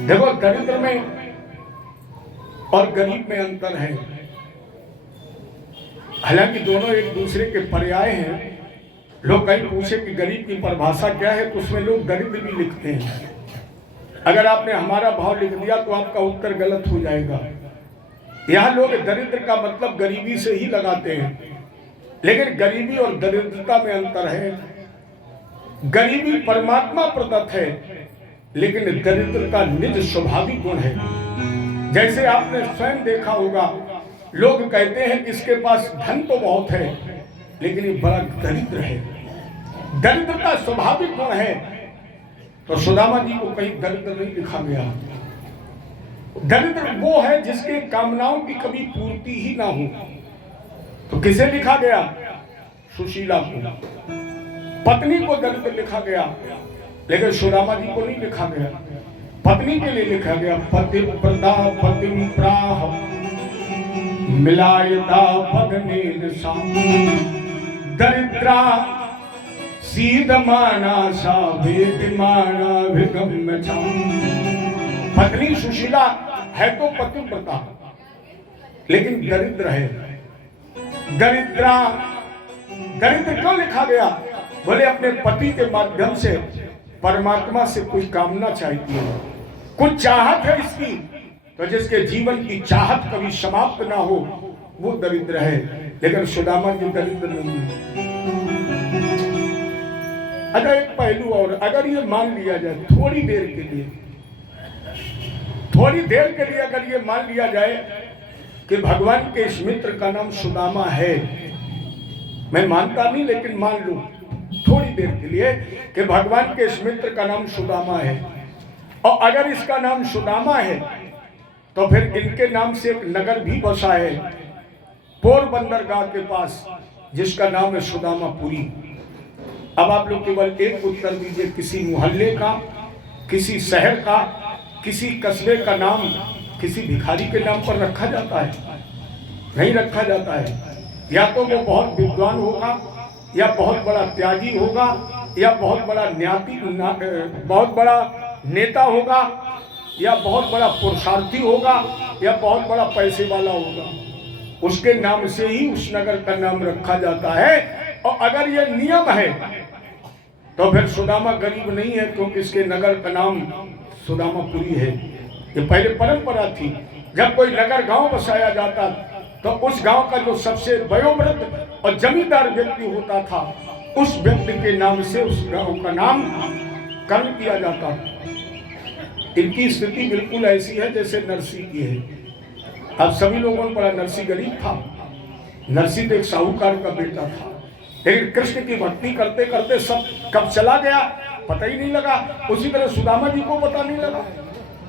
देखो, दरिद्र में और गरीब में अंतर है। हालांकि दोनों एक दूसरे के पर्याय हैं। लोग कहीं पूछे कि गरीब की परिभाषा क्या है तो उसमें लोग दरिद्र भी लिखते हैं। अगर आपने हमारा भाव लिख दिया तो आपका उत्तर गलत हो जाएगा। यहाँ लोग दरिद्र का मतलब गरीबी से ही लगाते हैं, लेकिन गरीबी और दरिद्रता में अंतर है। गरीबी परमात्मा प्रदत्त है, लेकिन दरिद्रता निज स्वाभाविक गुण है। जैसे आपने स्वयं देखा होगा, लोग कहते हैं कि इसके पास धन तो बहुत है लेकिन ये बड़ा दरिद्र है। दरिद्रता स्वाभाविक गुण है। तो सुदामा जी को कहीं दरिद्र नहीं लिखा गया। दरिद्र वो है जिसके कामनाओं की कभी पूर्ति ही ना हो। तो किसे लिखा गया? सुशीला को। पत्नी को दरिद्र लिखा गया, लेकिन सुदामा जी को नहीं लिखा गया। पत्नी के लिए लिखा गया पतिव्रता पतिम प्राह मिलायता पगनेन सा दरिद्रा सीदमाना सा वेदमाना विगम्य सा। पत्नी सुशीला है तो पतिव्रता, लेकिन दरिद्र है। दरिद्रा, दरिद्र क्यों लिखा गया? बोले अपने पति के माध्यम से परमात्मा से कुछ कामना चाहती है, कुछ चाहत है इसकी, तो जिसके जीवन की चाहत कभी समाप्त ना हो वो दरिद्र है। लेकिन सुदामा जी दरिद्र नहीं है। अगर एक पहलू और, अगर ये मान लिया जाए थोड़ी देर के लिए अगर ये मान लिया जाए कि भगवान के इस मित्र का नाम सुदामा है, मैं मानता नहीं लेकिन मान लूं थोड़ी देर के लिए कि भगवान के इस मित्र का नाम सुदामा है, और अगर इसका नाम सुदामा है तो फिर इनके नाम से एक नगर भी बसा है पोरबंदरगाह के पास, जिसका नाम है सुदामापुरी। अब आप लोग केवल एक उत्तर दीजिए, किसी मोहल्ले का, किसी शहर का, किसी कस्बे का नाम किसी भिखारी के नाम पर रखा जाता है? नहीं रखा जाता है। या तो वो बहुत विद्वान होगा, या बहुत बड़ा त्यागी होगा, या बहुत बड़ा बहुत बड़ा नेता होगा, या बहुत बड़ा पुरुषार्थी होगा, या बहुत बड़ा पैसे वाला होगा। उसके नाम से ही उस नगर का नाम रखा जाता है। और अगर यह नियम है तो फिर सुदामा गरीब नहीं है, क्योंकि इसके नगर का नाम सुदामापुरी है। ये पहले परंपरा थी। जब कोई नगर गांव बसाया जाता तो उस गांव का जो सबसे वयोवृद्ध और जमींदार व्यक्ति होता था, उस व्यक्ति के नाम से उस गांव का नाम करण किया जाता। इनकी स्थिति बिल्कुल ऐसी है जैसे नरसी की है। अब सभी लोगों ने पढ़ा, नरसी गरीब था। नरसी तो एक साहूकार का बेटा था, लेकिन कृष्ण की भक्ति करते करते सब कब चला गया पता ही नहीं लगा। उसी तरह सुदामा जी को पता नहीं लगा।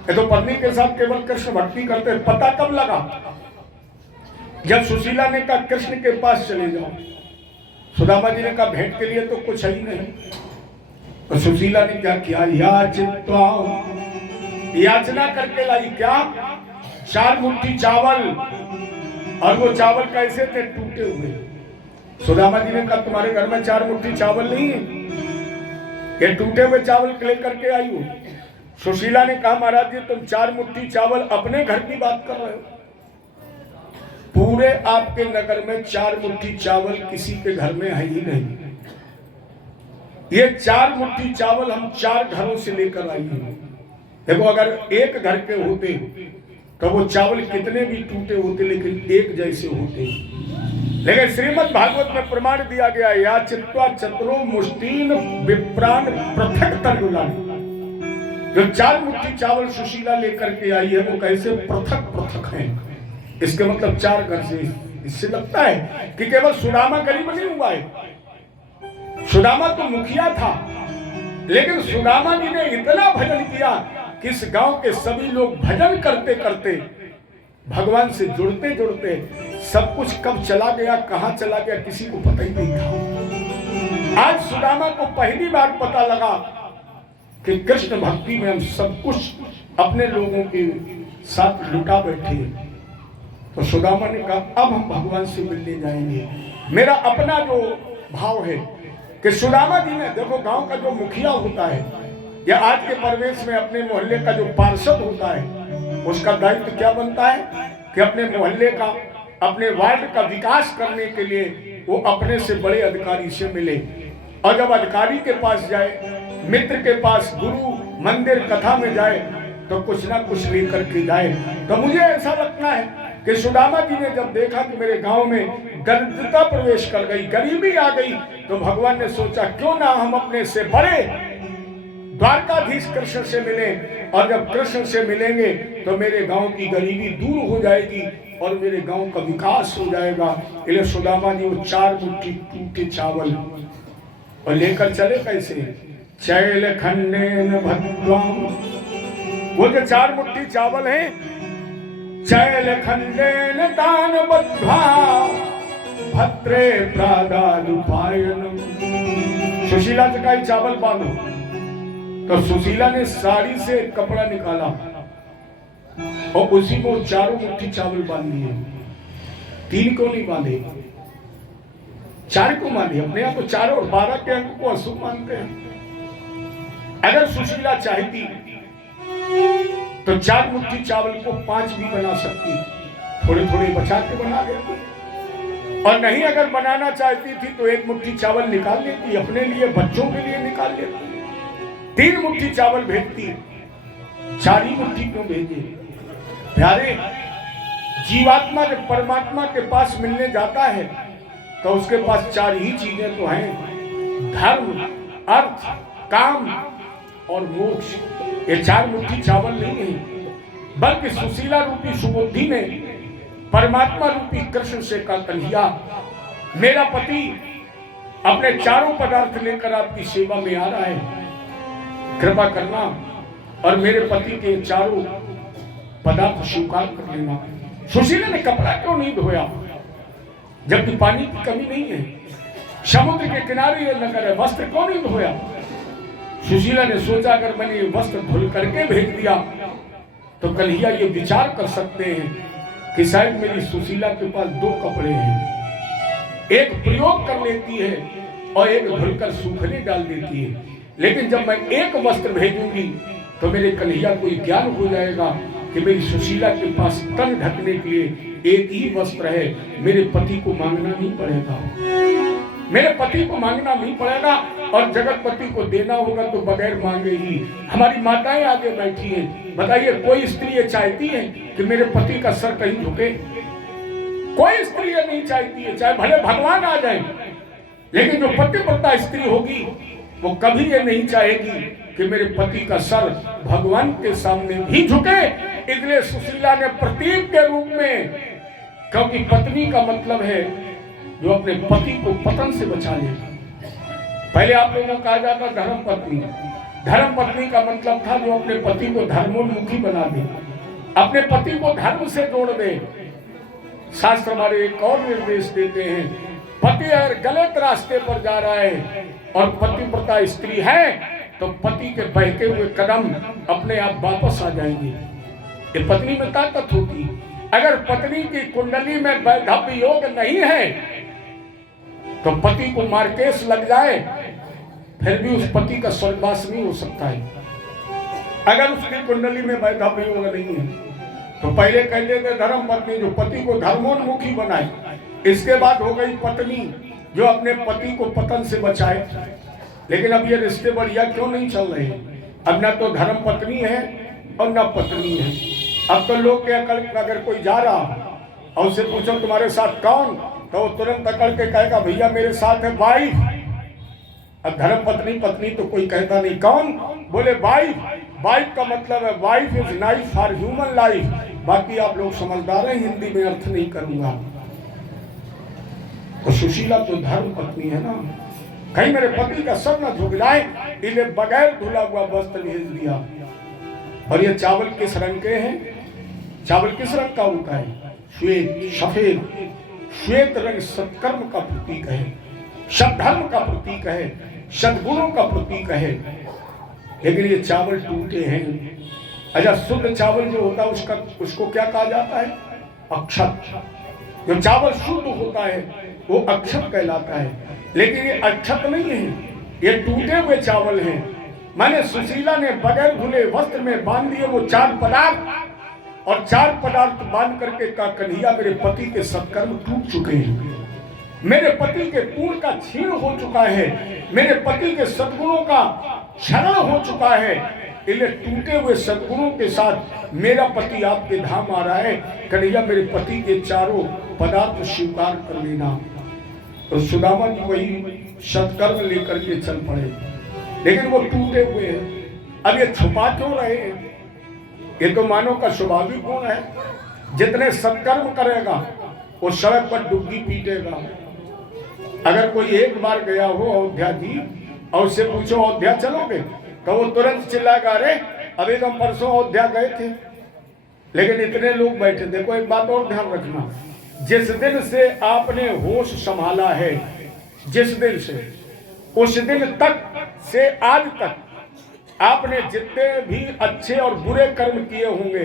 ये तो पत्नी के साथ केवल कृष्ण भक्ति करते, पता कब लगा? जब सुशीला ने कहा कृष्ण के पास चले जाओ, सुदामा जी ने कहा भेंट के लिए तो कुछ है ही नहीं। तो सुशीला ने क्या किया, याचना करके लाई। क्या? 4 मुट्ठी चावल, और वो चावल कैसे थे? टूटे हुए। सुदामा जी ने कहा तुम्हारे घर में 4 मुट्ठी चावल नहीं है, ये टूटे हुए चावल लेकर के आई हो। सुशीला ने कहा महाराज जी तुम 4 मुट्ठी चावल अपने घर की बात कर रहे हो, पूरे आपके नगर में 4 मुट्ठी चावल किसी के घर में है ही नहीं। ये 4 मुट्ठी चावल हम 4 घरों से लेकर आई हैं। देखो अगर एक घर के होते तो वो चावल कितने भी टूटे होते लेकिन एक जैसे होते। लेकिन श्रीमद् भागवत में प्रमाण दिया गया, या चित्वा चतुरो मुष्टीन विप्रान पृथक तनुला। जो 4 मुट्ठी चावल सुशीला लेकर के आई है वो कैसे पृथक पृथक हैं। इसके मतलब 4 घर से। इससे लगता है कि केवल सुदामा गरीब नहीं हुआ है। सुदामा तो मुखिया था, लेकिन सुदामा जी ने इतना भजन किया कि इस गांव के सभी लोग भजन करते करते भगवान से जुड़ते जुड़ते सब कुछ कब चला गया, कहां चला गया, किसी को पता ही नहीं था। आज सुदामा को पहली बार पता लगा कि कृष्ण भक्ति में हम सब कुछ अपने लोगों के साथ लुटा बैठे। तो सुदामा ने कहा अब हम भगवान से मिलने जाएंगे। मेरा अपना जो भाव है कि सुदामा जी ने, देखो गांव का जो मुखिया होता है या आज के परिवेश में अपने मोहल्ले का जो पार्षद होता है, उसका दायित्व क्या बनता है कि अपने मोहल्ले का, अपने वार्ड का विकास करने के लिए वो अपने से बड़े अधिकारी से मिले, और जब अधिकारी के पास जाए, मित्र के पास, गुरु, मंदिर, कथा में जाए तो कुछ ना कुछ लेकर के जाए। तो मुझे ऐसा लगता है कि सुदामा जी ने जब देखा कि मेरे गांव में दरिद्रता प्रवेश कर गई, गरीबी आ गई, तो भगवान ने सोचा क्यों ना हम अपने से बड़े द्वारकाधीश कृष्ण से मिलें, और जब कृष्ण से मिलेंगे तो मेरे गांव की गरीबी दूर हो जाएगी और मेरे गांव का विकास हो जाएगा। इसलिए सुदामा जी वो 4 मुट्ठी टूटे चावल और लेकर चले। कैसे? चैल खंडेन भद्वाम, वो जो 4 मुट्ठी चावल हैं, चैल खंडेन दान बद्धा भद्रे प्रादालुपायनम। सुशीला से कहा चावल बांधो, तो सुशीला ने साड़ी से कपड़ा निकाला और उसी को 4 मुट्ठी चावल बांध दिए। 3 को नहीं बांधे, 4 को बांधे। अपने यहाँ तो 4 और 12 के अंक को अशुभ मानते हैं। अगर सुशीला चाहती तो 4 मुट्ठी चावल को 5 भी बना सकती, थोड़े थोड़े बचा के बना देती। और नहीं अगर बनाना चाहती थी तो 1 मुट्ठी चावल निकाल लेती, अपने लिए, बच्चों के लिए निकाल लेती। 3 मुट्ठी चावल भेजती, 4 ही मुट्ठी क्यों भेजे? प्यारे, जीवात्मा जब परमात्मा के पास मिलने जाता है तो उसके पास 4 ही चीजें तो हैं, धर्म, अर्थ, काम और मोक्ष। ये 4 मुट्ठी चावल नहीं है, बल्कि सुशीला रूपी सुबुद्धि ने परमात्मा रूपी कृष्ण से कहा, कन्हैया मेरा पति अपने 4 पदार्थ लेकर आपकी सेवा में आ रहा है, कृपा करना और मेरे पति के 4 पदार्थ स्वीकार कर लेना। सुशीला ने कपड़ा क्यों नहीं धोया, जबकि पानी की कमी नहीं है, समुद्र के किनारे ये नगर है, वस्त्र क्यों नहीं धोया? सुशीला ने सोचा अगर मैंने ये वस्त्र धुल करके भेज दिया तो कन्हैया ये विचार कर सकते हैं कि शायद मेरी सुशीला के पास 2 कपड़े हैं, एक प्रयोग कर लेती है और एक धुलकर सूखने डाल देती है। लेकिन जब मैं एक वस्त्र भेजूंगी तो मेरे कन्हैया को ज्ञान हो जाएगा कि मेरी सुशीला के पास तन ढकने के लिए एक ही वस्त्र है, मेरे पति को मांगना नहीं पड़ेगा, मेरे पति को मांगना नहीं पड़ेगा, और जगतपति को देना होगा तो बगैर मांगे ही। हमारी माताएं आगे बैठी हैं, बताइए कोई स्त्री ये चाहती है कि मेरे पति का सर कहीं झुके? कोई स्त्री ये नहीं चाहती है, चाहे भले भगवान आ जाए, लेकिन जो पतिव्रता स्त्री होगी वो कभी ये नहीं चाहेगी कि मेरे पति का सर भगवान के सामने भी झुके। इसलिए सुशीला ने प्रतीक के रूप में, क्योंकि पत्नी का मतलब है जो अपने पति को पतन से बचा ले। पहले आप लोगों को कहा जाता धर्म पत्नी, धर्म पत्नी का मतलब था जो अपने पति को धर्मोन्मुखी बना दे, अपने पति को धर्म से जोड़ दे। शास्त्र हमारे एक और निर्देश देते हैं पति अगर गलत रास्ते पर जा रहा है और पतिव्रता स्त्री है तो पति के बहके हुए कदम अपने आप वापस आ जाएंगे। ये पत्नी में ताकत होती। अगर पत्नी की कुंडली में वैधव्य योग नहीं है तो पति को मारकेस लग जाए फिर भी उस पति का स्वर्गवास नहीं हो सकता है। अगर उसकी कुंडली में वैधव्य योग नहीं है तो पहले कहते थे धर्म पत्नी जो पति को धर्मोन्मुखी बनाए, इसके बाद हो गई पत्नी जो अपने पति को पतन से बचाए। लेकिन अब ये रिश्ते बढ़िया क्यों नहीं चल रहे? अब न तो धर्म पत्नी है और न पत्नी है। अब तो लोग के अगर कोई जा रहा और उसे पूछो तुम्हारे साथ कौन, तो वो तुरंत अकड़ के कहेगा भैया मेरे साथ है वाइफ। अब धर्म पत्नी पत्नी तो कोई कहता नहीं, कौन? बोले वाइफ। वाइफ का मतलब है wife is nice for human life. बाकी आप लोग समझदार हैं, हिंदी में अर्थ नहीं करूंगा। तो सुशीला तो धर्म पत्नी है ना। कहीं मेरे पति का सर न झुक जाए, इन्हें बगैर धुला हुआ वस्त्र भेज दिया। और ये चावल किस रंग के हैं? चावल किस रंग का होता है? श्वेत, सफेद। श्वेत रंग सत्कर्म का प्रतीक है, सद्धर्म का प्रतीक है, सद्गुणों का प्रतीक है। लेकिन ये चावल टूटे हैं। अच्छा, शुद्ध चावल जो होता है उसको क्या कहा जाता है? अक्षत। जो चावल शुद्ध होता है वो अक्षत कहलाता है। लेकिन ये अक्षत नहीं है, ये टूटे हुए चावल हैं। माने सुशीला ने बगैर धुले वस्त्र में बांध दिए वो 4 पदार्थ, और 4 पदार्थ बांध करके का कन्हैया मेरे पति के सत्कर्म टूट चुके हैं, मेरे पति के पूर्ण का छीण हो चुका है, मेरे पति के सद्गुणों का क्षरण हो चुका है। इन्हें टूटे हुए सद्गुणों के साथ मेरा पति आपके धाम आ रहा है। कन्हैया मेरे पति के 4 पदार्थ स्वीकार कर लेना। तो सुदामा जी वही सत्कर्म लेकर के चल पड़े, लेकिन वो टूटे हुए हैं। अब ये छुपा क्यों रहे हैं? ये तो मानव का स्वाभाविक गुण है। जितने सत्कर्म करेगा वो सड़क पर डुबकी पीटेगा। अगर कोई एक बार गया हो अयोध्या जी और उससे पूछो अयोध्या चलोगे, तो वो तुरंत चिल्लाएगा अरे अभी तो हम परसों अयोध्या गए थे। लेकिन इतने लोग बैठे। देखो एक बात और ध्यान रखना, जिस दिन से आपने होश संभाला है, जिस दिन से, उस दिन तक से आज तक आपने जितने भी अच्छे और बुरे कर्म किए होंगे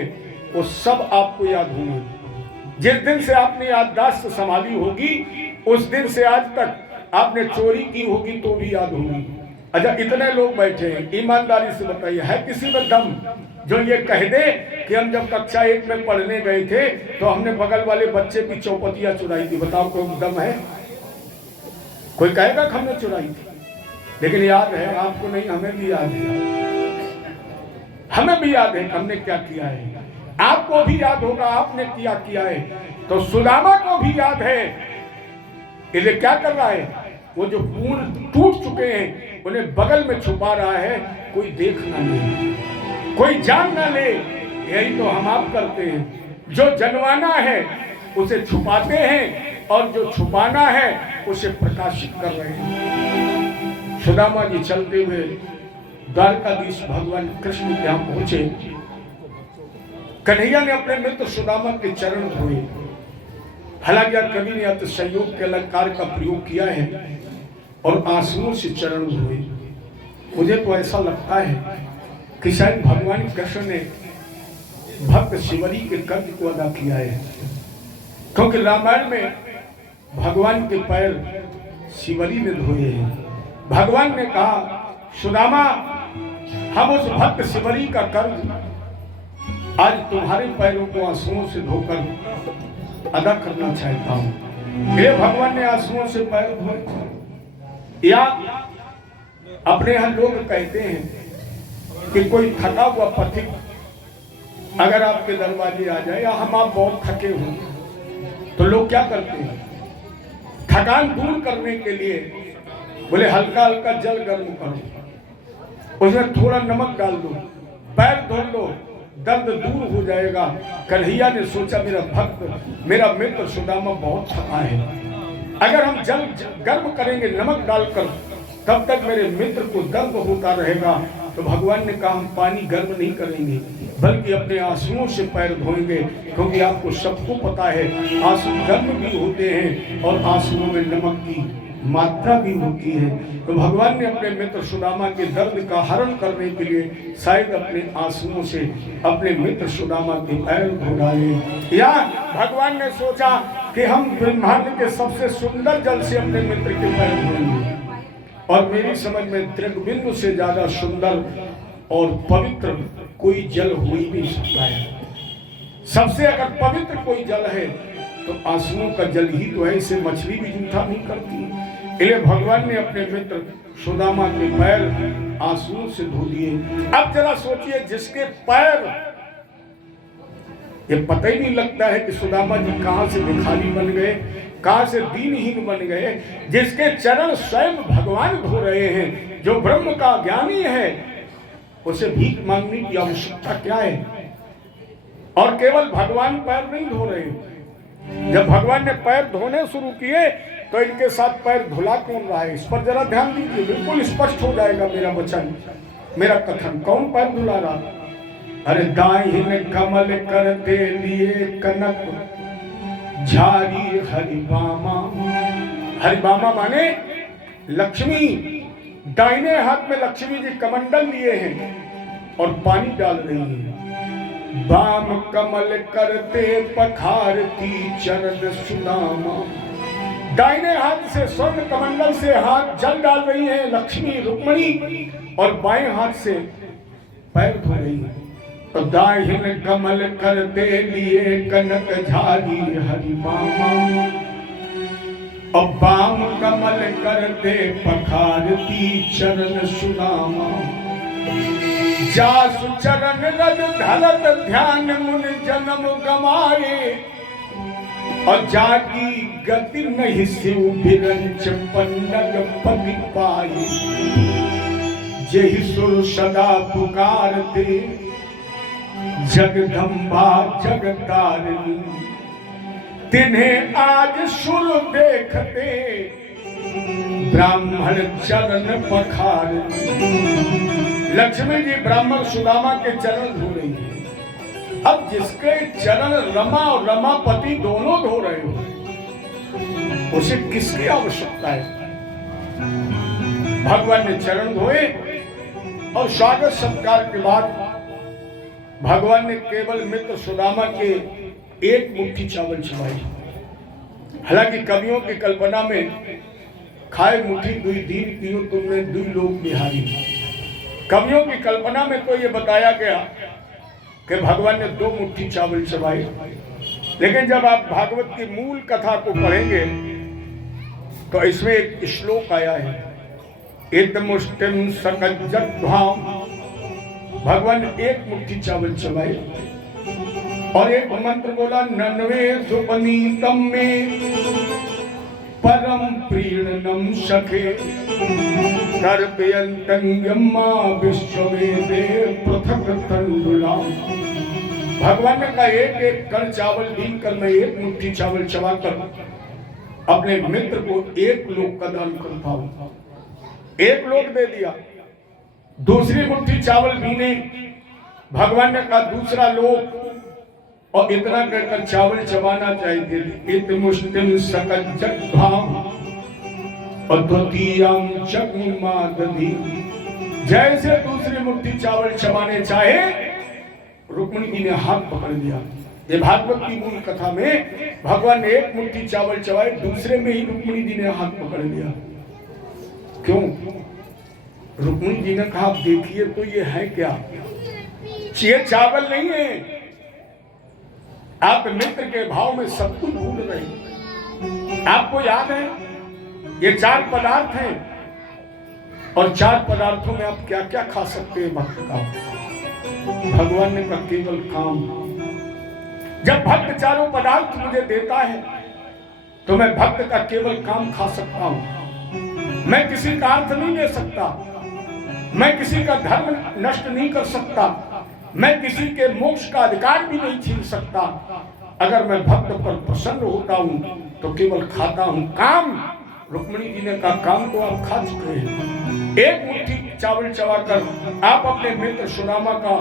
वो सब आपको याद होंगे। जिस दिन से आपने याददाश्त संभाली होगी उस दिन से आज तक आपने चोरी की होगी तो भी याद होगी। अच्छा, इतने लोग बैठे हैं, ईमानदारी से बताइए है किसी में दम जो ये कह दे कि हम जब कक्षा 1 में पढ़ने गए थे तो हमने बगल वाले बच्चे की चौपटियां चुराई थी? बताओ कोई दम है? कोई कहेगा कि हमने चुराई थी? लेकिन याद है आपको नहीं, हमें भी याद है, हमें भी याद है कि हमने क्या किया है। आपको भी याद होगा आपने किया है। तो सुदामा को भी याद है। इन्हें क्या कर रहा है? वो जो पूर्ण टूट चुके हैं उन्हें बगल में छुपा रहा है, कोई देख ना ले, कोई जान ना ले। यही तो हम आप करते हैं। जो जनवाना है उसे छुपाते हैं और जो छुपाना है उसे प्रकाशित कर रहे हैं। सुदामा जी चलते हुए द्वारकाधीश भगवान कृष्ण के यहाँ पहुंचे। कन्हैया ने अपने मित्र सुदामा के चरण धोए। हालांकि कवि ने अत संयोग के अलंकार का प्रयोग किया है और आंसुओं से चरण धोए। मुझे तो ऐसा लगता है कि शायद भगवान कृष्ण ने भक्त शिवरी के कर्ज को अदा किया है, क्योंकि रामायण में भगवान के पैर शिवरी ने धोए हैं। भगवान ने कहा सुदामा हम उस भक्त शिवरी का कर्ज आज तुम्हारे पैरों को आंसुओं से धोकर अदा करना चाहता हूं। हे भगवान ने आंसुओं से पैर धोए। या अपने यहाँ लोग कहते हैं कि कोई थका हुआ पथिक अगर आपके दरवाजे आ जाए या हम आप बहुत थके हो तो लोग क्या करते हैं? थकान दूर करने के लिए बोले हल्का हल्का जल गर्म करो, उसमें थोड़ा नमक डाल दो, पैर धो लो, दर्द दूर हो जाएगा। कन्हैया ने सोचा मेरा भक्त मेरा मित्र सुदामा बहुत थका है, अगर हम जल गर्म करेंगे नमक डालकर तब तक मेरे मित्र को दर्द होता रहेगा। तो भगवान ने कहा हम पानी गर्म नहीं करेंगे, बल्कि अपने आंसुओं से पैर धोएंगे, क्योंकि आपको सबको पता है आंसू गर्म भी होते हैं और आंसुओं में नमक की मात्रा भी होती है। तो भगवान ने अपने मित्र सुदामा के दर्द का हरण करने के लिए शायद अपने आंसुओं से अपने मित्र सुदामा के पैर धो डाले, या भगवान ने सोचा कि हम ब्रह्मांड के सबसे सुंदर जल से अपने मित्र के पैर धोएंगे। और मेरी समझ में त्रिगुबिंदु से ज्यादा सुंदर और पवित्र कोई जल हो ही नहीं सकता है। सबसे अगर पवित्र कोई जल है तो आंसुओं का जल ही तो है, इसे मछली भी जूठा नहीं करती। इसलिए भगवान ने अपने मित्र सुदामा के पैर आंसुओं से धो दिए। अब जरा सोचिए, जिसके पैर ये पता ही नहीं लगता है कि सुदामा जी कहां से भिखारी बन गए, कहां से दीनहीन बन गए, जिसके चरण स्वयं भगवान धो रहे हैं, जो ब्रह्म का ज्ञानी है, उसे भीख मांगने की आवश्यकता क्या है। और केवल भगवान पैर नहीं धो रहे, जब भगवान ने पैर धोने शुरू किए तो इनके साथ पैर धुला कौन रहा है, इस पर जरा ध्यान दीजिए, बिल्कुल स्पष्ट हो जाएगा मेरा वचन, मेरा कथन। कौन पैर धुला रहा? अरे दाहिने कमल करते लिए कनक झारी हरिबामा। हरिबामा माने लक्ष्मी, दाहिने हाथ में लक्ष्मी जी कमंडल लिए हैं और पानी डाल रही है। बाम कमल करते पखारती चरण सुदामा। दाहिने हाथ से स्वर्ण कमंडल से हाथ जल डाल रही है लक्ष्मी रुक्मणी, और बाएं हाथ से पैर धो रही है। तो दाहिने कमल करते लिए कनक झारी हरिबामा, और बाम कमल करते पखारती चरण सुदामा। जासु चरण रज धरत ध्यान मुन जन्म गमाए, और जाकी गति नहीं शिव बिरंच पन्नग पति पाए। जहि सुर सदा पुकारते जगदम्बा जगतारिणी, तिन्हें आज सुर देखते ब्राह्मण चरण पखार। लक्ष्मी जी ब्राह्मण सुदामा के चरण धो रही है। अब जिसके चरण रमा और रमापति दोनों धो रहे हो, उसे किसकी आवश्यकता है? भगवान ने चरण धोए और स्वागत सत्कार के बाद भगवान ने केवल मित्र सुदामा के एक मुट्ठी चावल चबाई। हालांकि कवियों की कल्पना में खाए मुट्ठी दुई दीन पियो तुमने दुई लोग बिहारी। कवियों की कल्पना में तो ये बताया गया कि भगवान ने दो मुट्ठी चावल चबाए, लेकिन जब आप भागवत की मूल कथा को पढ़ेंगे तो इसमें एक श्लोक आया है, इतमुष्टिम सकज्जत भाम। भगवान ने एक मुट्ठी चावल चबाए और एक मंत्र बोला, नन्वे सुपनीतम में परम प्रीणनम सखे कर्पयन्तंगम्मा विश्ववेदे पृथक तंडुलाम। भगवान ने कहा एक एक कण चावल बीन कर मैं एक मुट्ठी चावल चबाकर अपने मित्र को एक लोक का दान करता हूं। एक लोक दे दिया। दूसरी मुट्ठी चावल बीने, भगवान ने कहा दूसरा लोक, और इतना कहकर चावल चबाना चाहिए। इतमुष्टिम सकज्जत भाम और द्वितीयम जगमादधि। जैसे दूसरी मुट्ठी चावल चबाने चाहे, रुक्मिणी जी ने हाथ पकड़ लिया। ये भागवत की मूल कथा में भगवान ने एक मुट्ठी चावल चबाए, दूसरे में ही रुक्मिणी जी ने हाथ पकड़ लिया। क्यों? रुक्मिणी जी ने कहा देखिए तो ये है क्या, ये चावल नहीं है। आप मित्र के भाव में सब कुछ भूल रहे हैं। आपको याद है ये चार पदार्थ हैं, और चार पदार्थों में आप क्या क्या खा सकते हैं भक्त का? भगवान ने कहा केवल काम। जब भक्त चारों पदार्थ मुझे देता है तो मैं भक्त का केवल काम खा सकता हूं। मैं किसी का अर्थ नहीं ले सकता, मैं किसी का धर्म नष्ट नहीं कर सकता, मैं किसी के मोक्ष का अधिकार भी नहीं छीन सकता। अगर मैं भक्त पर प्रसन्न होता हूं तो केवल खाता हूं काम। रुक्मिणी जी ने कहा काम को आप खा चुके हैं। एक मुट्ठी चावल चबाकर आप अपने मित्र सुदामा का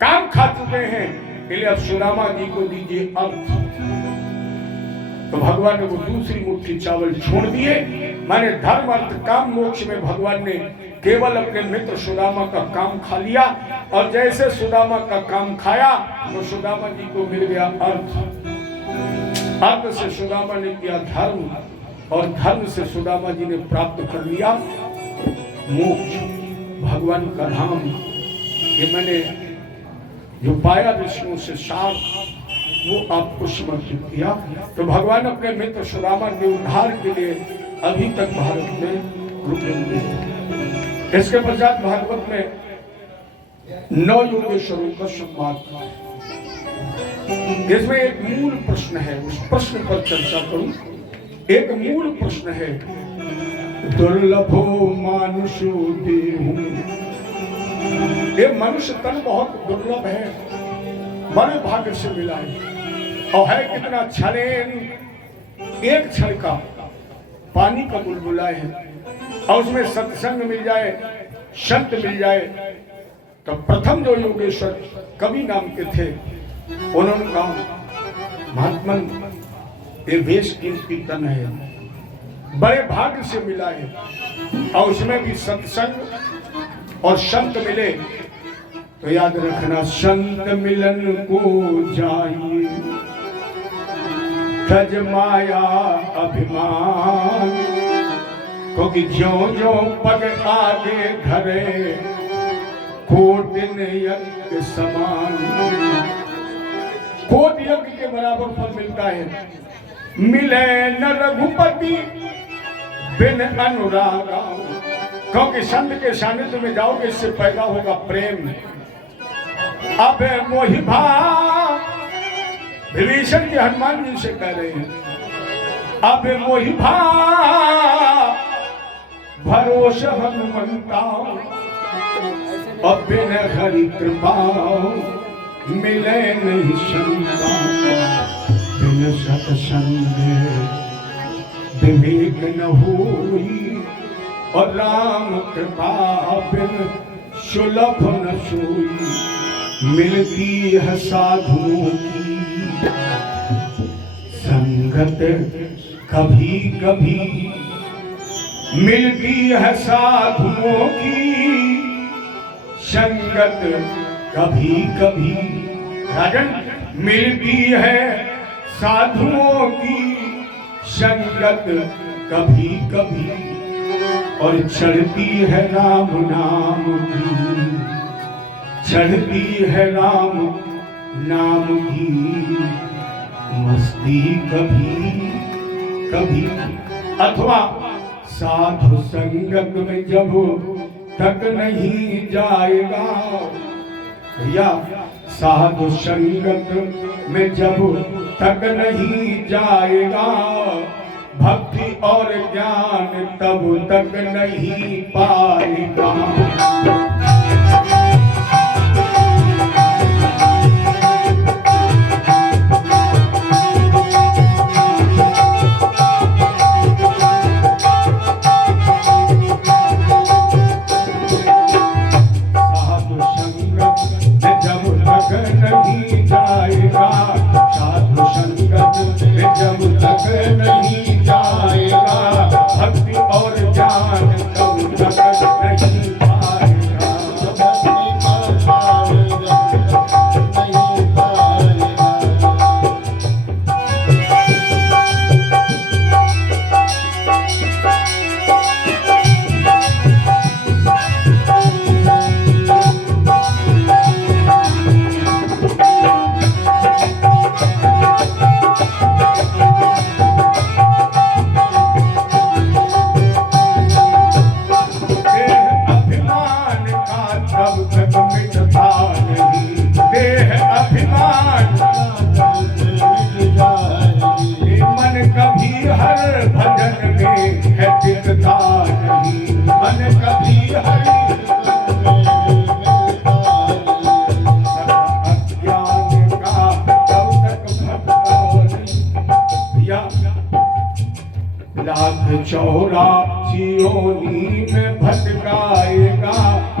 काम खा चुके हैं, इसलिए अब सुदामा जी को दीजिए अर्थ। तो भगवान ने वो दूसरी मुट्ठी चावल छोड़ दिए। माने धर्म अर्थ काम मोक्ष में भगवान ने केवल अपने मित्र सुदामा का काम खा लिया, और जैसे सुदामा का काम खाया तो सुदामा जी को मिल गया अर्थ। अर्थ से सुदामा ने किया धर्म, और धर्म से सुदामा जी ने प्राप्त कर लिया मोक्ष, भगवान का धाम। ये मैंने जो पाया विष्णु से सार वो आपको समर्पित किया। तो भगवान अपने मित्र सुदामा के उद्धार के लिए अभी तक भारत में रुके हुए हैं। इसके पश्चात भागवत में 9 योगेश्वरों का संवाद, इसमें एक मूल प्रश्न है, उस प्रश्न पर चर्चा करूं। एक मूल प्रश्न है, दुर्लभो मानुषो देहु, ये मनुष्य तन बहुत दुर्लभ है, बड़े भाग्य से मिला है, और है कितना छलेन, एक क्षण का पानी का बुलबुला है, और उसमें सत्संग मिल जाए, संत मिल जाए। तो प्रथम जो योगेश्वर कवि नाम के थे, उन्होंने कहा महात्मन ये वेश की तन है, बड़े भाग्य से मिला है, और उसमें भी सत्संग और संत मिले। तो याद रखना, संत मिलन को जाइए तज माया अभिमान, क्योंकि ज्यों ज्यों पग आगे धरे कोटिन यज्ञ समान। कोट यज्ञ के बराबर फल मिलता है। मिले न रघुपति बिन अनुरागा, क्योंकि संत के सानिध्य में जाओगे, इससे पैदा होगा प्रेम। अब मोहि भाव, विभीषण जी हनुमान जी से कह रहे हैं, अब मोहि भाव भरोस हनुमंता, अब बिन हरि कृपा मिले नहीं संता। बिन सत्संग विवेक न होई, और राम कृपा बिन सुलभ न सोई। मिलती है साधुओं की संगत कभी कभी, मिलती है साधुओं की संगत कभी कभी। राजन, मिलती है साधुओं की संगत कभी कभी, और चढ़ती है राम नाम की, चढ़ती है राम नाम की मस्ती कभी कभी। अथवा साधु संगत में जब तक नहीं जाएगा, या साधु संगत में जब तक नहीं जाएगा, भक्ति और ज्ञान तब तक नहीं पाएगा। नहीं जाएगा, भक्ति और ज्ञान तब तक नहीं पाएगा। लाख चौरासी योनि में भटकाएगा,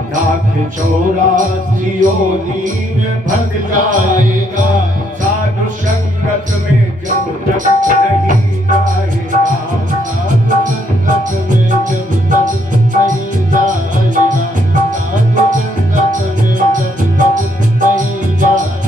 लाख 84 योनि में भग जाएगा, साधु संगत में जब तक नहीं जाएगा, साधु संगत में जब तक नहीं जाएगा, साधु संगत में जब तक नहीं जाएगा।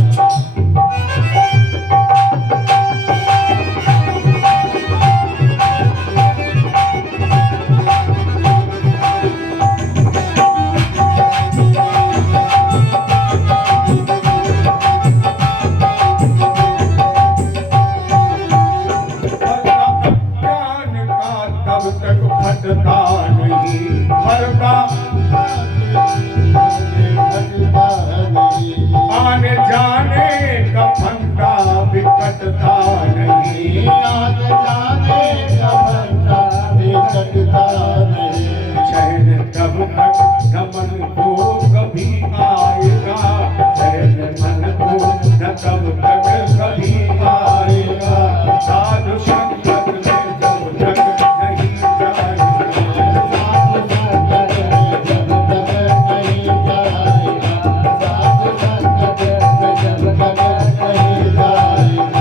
फटता नहीं, पर्दा आने जाने का फंदा बिकटता नहीं, आने जाने का फंदा बिकटता नहीं। चैन तब तक न मन को कभी आएगा, चैन मन को न तब तक कभी आएगा, साधु संगत में जब तक नहीं जाएगा, साधु संगत में जब तक नहीं जाएगा, साधु संगत में जब तक नहीं जाएगा।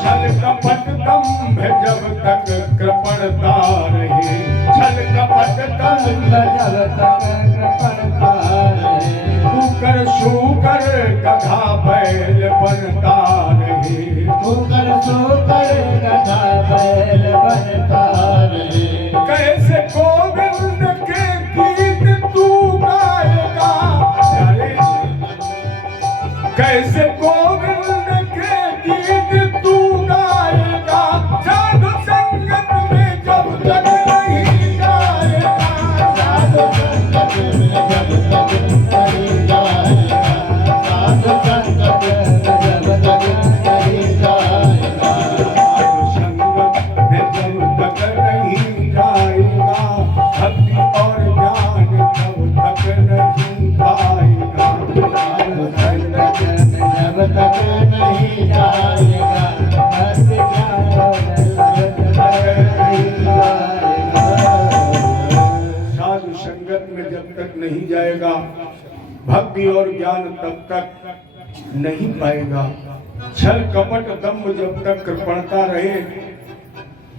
छल कपट दंभ जब तक कृपणता रहे, छल कपट दंभ जब तक कृपणता रहे, कुकर शूकर गधा बैल बनता रहे, कुकर सुकर गधा बैल बनता रहे। कैसे गोविंद के गीत तू गाएगा, अरे कैसे गोविंद के गीत तू गाएगा, साधु संगत में जब तक नहीं जाएगा, साधु संगत में जब तक नहीं जाएगा, साधु संगत में जब तक नहीं जाएगा। साधु संगत में जब तक नहीं जाएगा, भक्ति और ज्ञान तब तक नहीं पाएगा, साधु संगत में जब तक नहीं जाएगा, भक्ति ज्ञान जब तक नहीं जाएगा। साधु संगत में जब तक नहीं जाएगा, भक्ति और ज्ञान तब तक नहीं पाएगा, छल कपट दम्भ जब तक कृपणता रहे,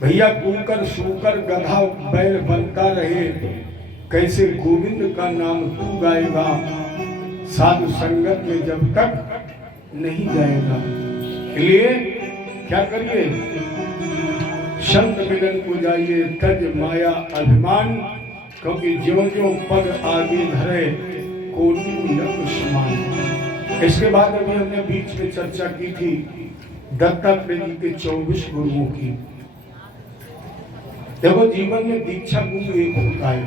भैया कुकर शूकर गधा बैल बनता रहे, कैसे गोविंद का नाम तू गाएगा, साधु संगत में जब तक नहीं जाएगा। इसलिए क्या करिए, संत मिलन को जाइए, तज माया अभिमान, क्योंकि ज्यों ज्यों पग आगे धरे कोटि मिलन समान। इसके बाद अभी हमने बीच में चर्चा की थी दत्तात्रेय जी के 24 गुरुओं की। देखो जीवन में दीक्षा गुरु एक होता है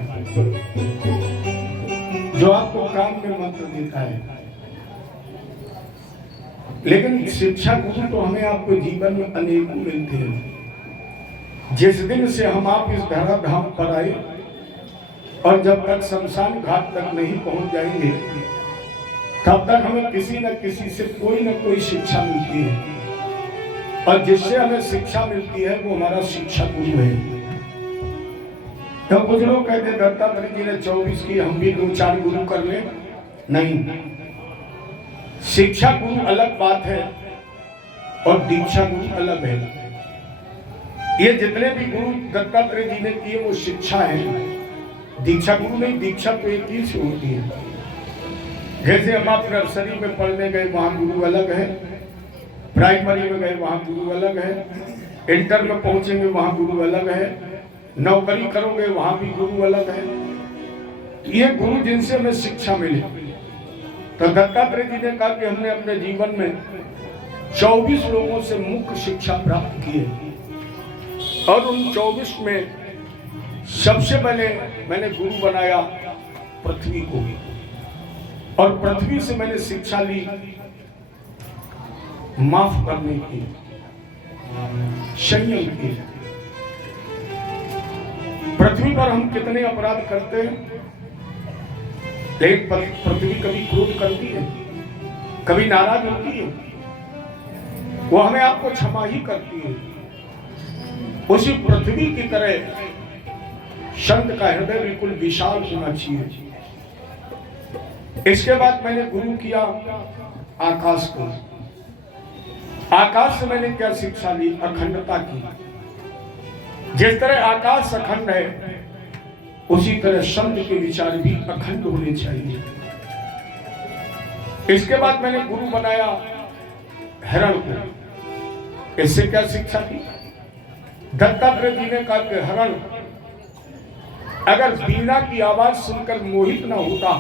जो आपको काम में मंत्र देता है, लेकिन शिक्षा गुरु तो हमें आपको जीवन में अनेकों मिलते हैं। जिस दिन से हम आप इस धरा धाम पर आए और जब तक शमशान घाट तक नहीं पहुंच जाएंगे, तब तक हमें किसी न किसी से कोई न कोई शिक्षा मिलती है, और जिससे हमें शिक्षा मिलती है वो हमारा शिक्षा गुरु है। तो कुछ लोग कहते हैं दत्तात्रेय जी ने 24 की, हम भी 2-4 गुरु कर ले। नहीं, शिक्षा गुरु अलग बात है और दीक्षा गुरु अलग है। ये जितने भी गुरु दत्तात्रेय जी ने किए वो शिक्षा है, दीक्षा गुरु नहीं। दीक्षा तो एक ही से होती है। जैसे हम आप नर्सरी में पढ़ने गए वहाँ गुरु अलग है, प्राइमरी में गए वहाँ गुरु अलग है, इंटर में पहुंचेंगे वहाँ गुरु अलग है, नौकरी करोगे वहाँ भी गुरु अलग है। ये गुरु जिनसे हमें शिक्षा मिली। तो दत्तात्रेय जी ने कहा कि हमने अपने जीवन में 24 लोगों से मुख्य शिक्षा प्राप्त की है, और उन 24 में सबसे पहले मैंने गुरु बनाया पृथ्वी को, और पृथ्वी से मैंने शिक्षा ली माफ करने की, संयम की। पृथ्वी पर हम कितने अपराध करते हैं, लेकिन पृथ्वी कभी क्रोध करती है, कभी नाराज होती है, वो हमें आपको क्षमा ही करती है। उसी पृथ्वी की तरह संत का हृदय बिल्कुल विशाल होना चाहिए। इसके बाद मैंने गुरु किया आकाश को। आकाश से मैंने क्या शिक्षा ली? अखंडता की। जिस तरह आकाश अखंड है उसी तरह संत के विचार भी अखंड होने चाहिए। इसके बाद मैंने गुरु बनाया हिरण को। इससे क्या शिक्षा दी? दत्तात्रेय जी ने कहा कि हिरण अगर बीना की आवाज सुनकर मोहित ना होता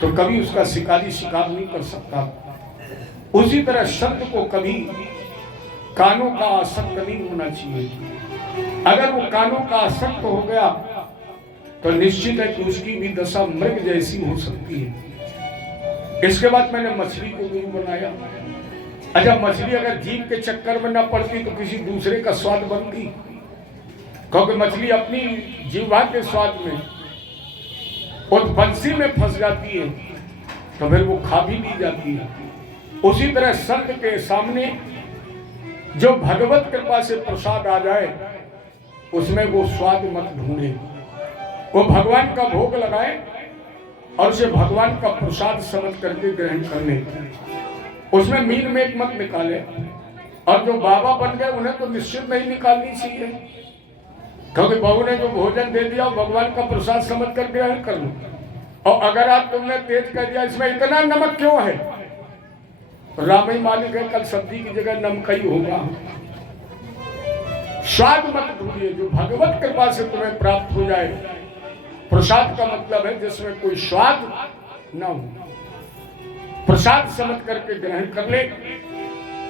तो कभी उसका शिकारी शिकार नहीं कर सकता। उसी तरह संत को कभी कानों का आसक्त नहीं होना चाहिए। अगर वो कानों का आसक्त हो गया तो निश्चित है कि उसकी भी दशा मृग जैसी हो सकती है। इसके बाद मैंने मछली को गुरु बनाया। अच्छा, मछली अगर जीभ के चक्कर में न पड़ती तो किसी दूसरे का स्वाद बनती, क्योंकि मछली अपनी जीवा के स्वाद में और बंसी में फंस जाती है तो फिर वो खा भी ली जाती है। उसी तरह संत के सामने जो भगवत कृपा से प्रसाद आ जाए उसमें वो स्वाद मत ढूंढे। वो भगवान का भोग लगाए और उसे भगवान का प्रसाद समझ करके ग्रहण कर ले। उसमें मीन मेट मत निकाले। और जो बाबा बन गए उन्हें तो निश्चित नहीं निकालनी चाहिए, क्योंकि बहू ने जो भोजन दे दिया भगवान का प्रसाद समझ कर ग्रहण कर लो। और अगर आप तुमने तेज कर दिया इसमें इतना नमक क्यों है, तो राम ही मालिक है, कल सब्जी की जगह नमक ही होगा। स्वाद मत ढूंढिए, जो भगवत कृपा से तुम्हें प्राप्त हो जाए। प्रसाद का मतलब है जिसमें कोई स्वाद न हो, प्रसाद समझ करके ग्रहण कर ले।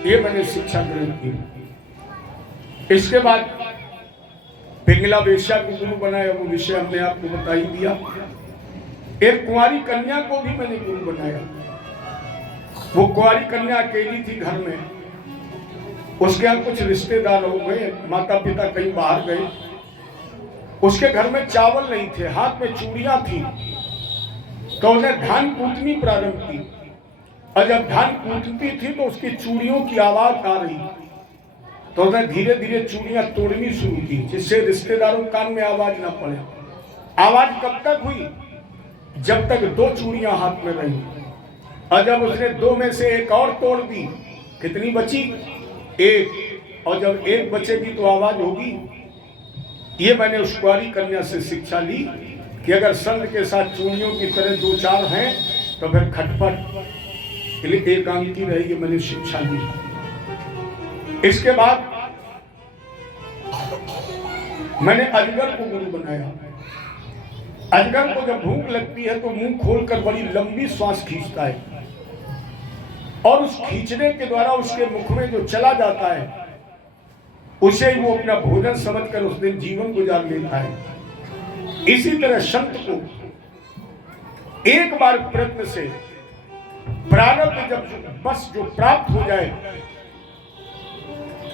ये मैंने शिक्षा ग्रहण की। इसके बाद पिंगला वेश्या को गुरु बनाया, वो विषय हमने आपको बता ही दिया। एक कुंवारी कन्या को भी मैंने गुरु बनाया। वो कुंवारी कन्या अकेली थी घर में। उसके यहाँ कुछ रिश्तेदार हो गए, माता पिता कहीं बाहर गए। उसके घर में चावल नहीं थे, हाथ में चूड़ियां थी, तो उसने धान कूटनी प्रारंभ की। और जब धान कूटती थी तो उसकी चूड़ियों की आवाज आ रही, तो उसने धीरे धीरे चूड़ियां तोड़नी शुरू की, जिससे रिश्तेदारों के कान में आवाज ना पड़े। आवाज कब तक हुई? जब तक 2 चूड़ियां हाथ में रही। और जब उसने 2 में से एक और तोड़ दी, कितनी बची? 1। और जब 1 बचेगी तो आवाज होगी। ये मैंने उस कुंवारी कन्या से शिक्षा ली कि अगर संत के साथ चूड़ियों की तरह 2-4 हैं तो फिर खटपट के लिए एकांकी रहेगी। मैंने शिक्षा दी। इसके बाद मैंने अजगर को गुरु बनाया। अजगर को जब भूख लगती है तो मुंह खोलकर बड़ी लंबी श्वास खींचता है, और उस खींचने के द्वारा उसके मुख में जो चला जाता है उसे वो अपना भोजन समझकर उस दिन जीवन गुजार लेता है। इसी तरह संत को एक बार प्रयत्न से प्रारब्ध जब बस जो प्राप्त हो जाए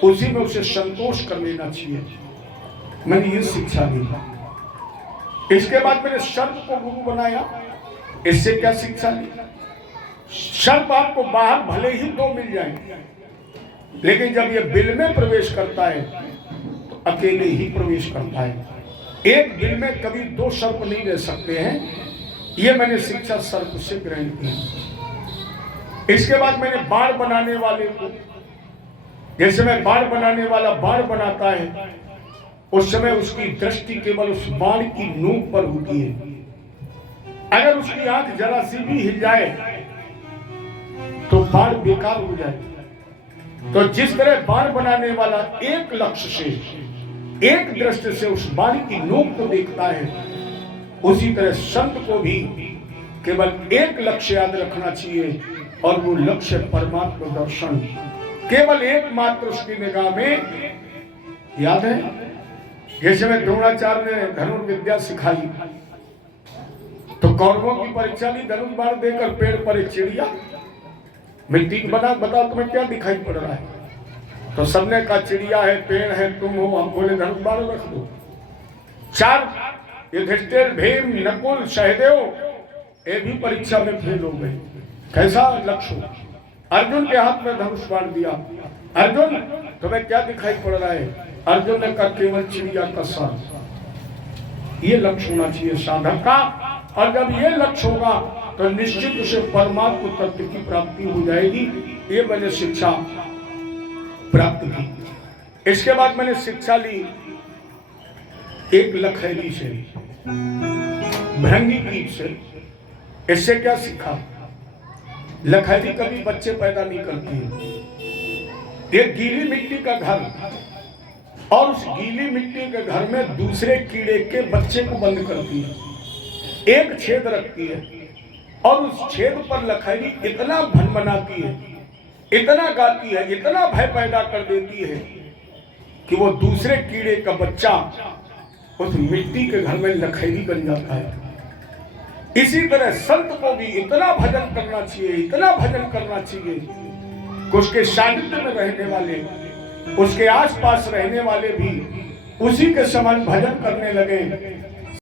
उसी में उसे संतोष कर लेना चाहिए। मैंने ये शिक्षा दी। इसके बाद मैंने सर्प को गुरु बनाया। इससे क्या शिक्षा दी? सर्प आपको बाहर भले ही 2 मिल जाए, लेकिन जब ये बिल में प्रवेश करता है तो अकेले ही प्रवेश करता है। एक बिल में कभी 2 सर्प नहीं रह सकते हैं। ये मैंने शिक्षा सर्प से ग्रहण की। इसके बाद मैंने बाण बनाने वाले को, जैसे मैं बाण बनाने वाला बाण बनाता है उस समय उसकी दृष्टि केवल उस बाण की नोक पर होती है। अगर उसकी आंख जरा सी भी हिल जाए तो बाण बेकार हो जाए। तो जिस तरह बाण बनाने वाला एक लक्ष्य से, एक दृष्टि से उस बाण की नोक को देखता है, उसी तरह संत को भी केवल एक लक्ष्य याद रखना चाहिए, और वो लक्ष्य परमात्मा दर्शन। केवल एकमात्र उसकी निगाह में। याद है जैसे मैं द्रोणाचार्य ने धनुर्विद्या सिखाई तो कौरवों की परीक्षा ली, धनुष बाण देकर पेड़ पर एक चिड़िया मिट्टी की बना, बताओ तुम्हें क्या दिखाई पड़ रहा है? तो सबने कहा चिड़िया है, पेड़ है, तुम हो। हम बोले धनुष बाण रख दो। 4 युधिष्ठिर, भीम, नकुल, सहदेव ये भी परीक्षा में फेल हो गए। कैसा लक्ष्य हो? अर्जुन के हाथ में धनुष बाण दिया। अर्जुन तुम्हें क्या दिखाई पड़ रहा है? अर्जुन ने कहा केवल चिड़िया का सर। ये लक्ष्य होना चाहिए साधक का। और जब ये लक्ष्य होगा तो निश्चित उसे परमात्म तत्व की प्राप्ति हो जाएगी। ये मैंने शिक्षा प्राप्त की। इसके बाद मैंने शिक्षा ली एक लखैरी से, भृंगी कीट से। इससे क्या सीखा? लखैरी कभी बच्चे पैदा नहीं करती है। एक गीली मिट्टी का घर, और उस गीली मिट्टी के घर में दूसरे कीड़े के बच्चे को बंद करती है। एक छेद रखती है और उस छेद पर लखैरी इतना भन बनाती है, इतना गाती है, इतना भय पैदा कर देती है कि वो दूसरे कीड़े का बच्चा उस मिट्टी के घर में लखैरी बन जाता है। इसी तरह संत को भी इतना भजन करना चाहिए, इतना भजन करना चाहिए कि उसके सानिध्य में रहने वाले, उसके आसपास रहने वाले भी उसी के समान भजन करने लगे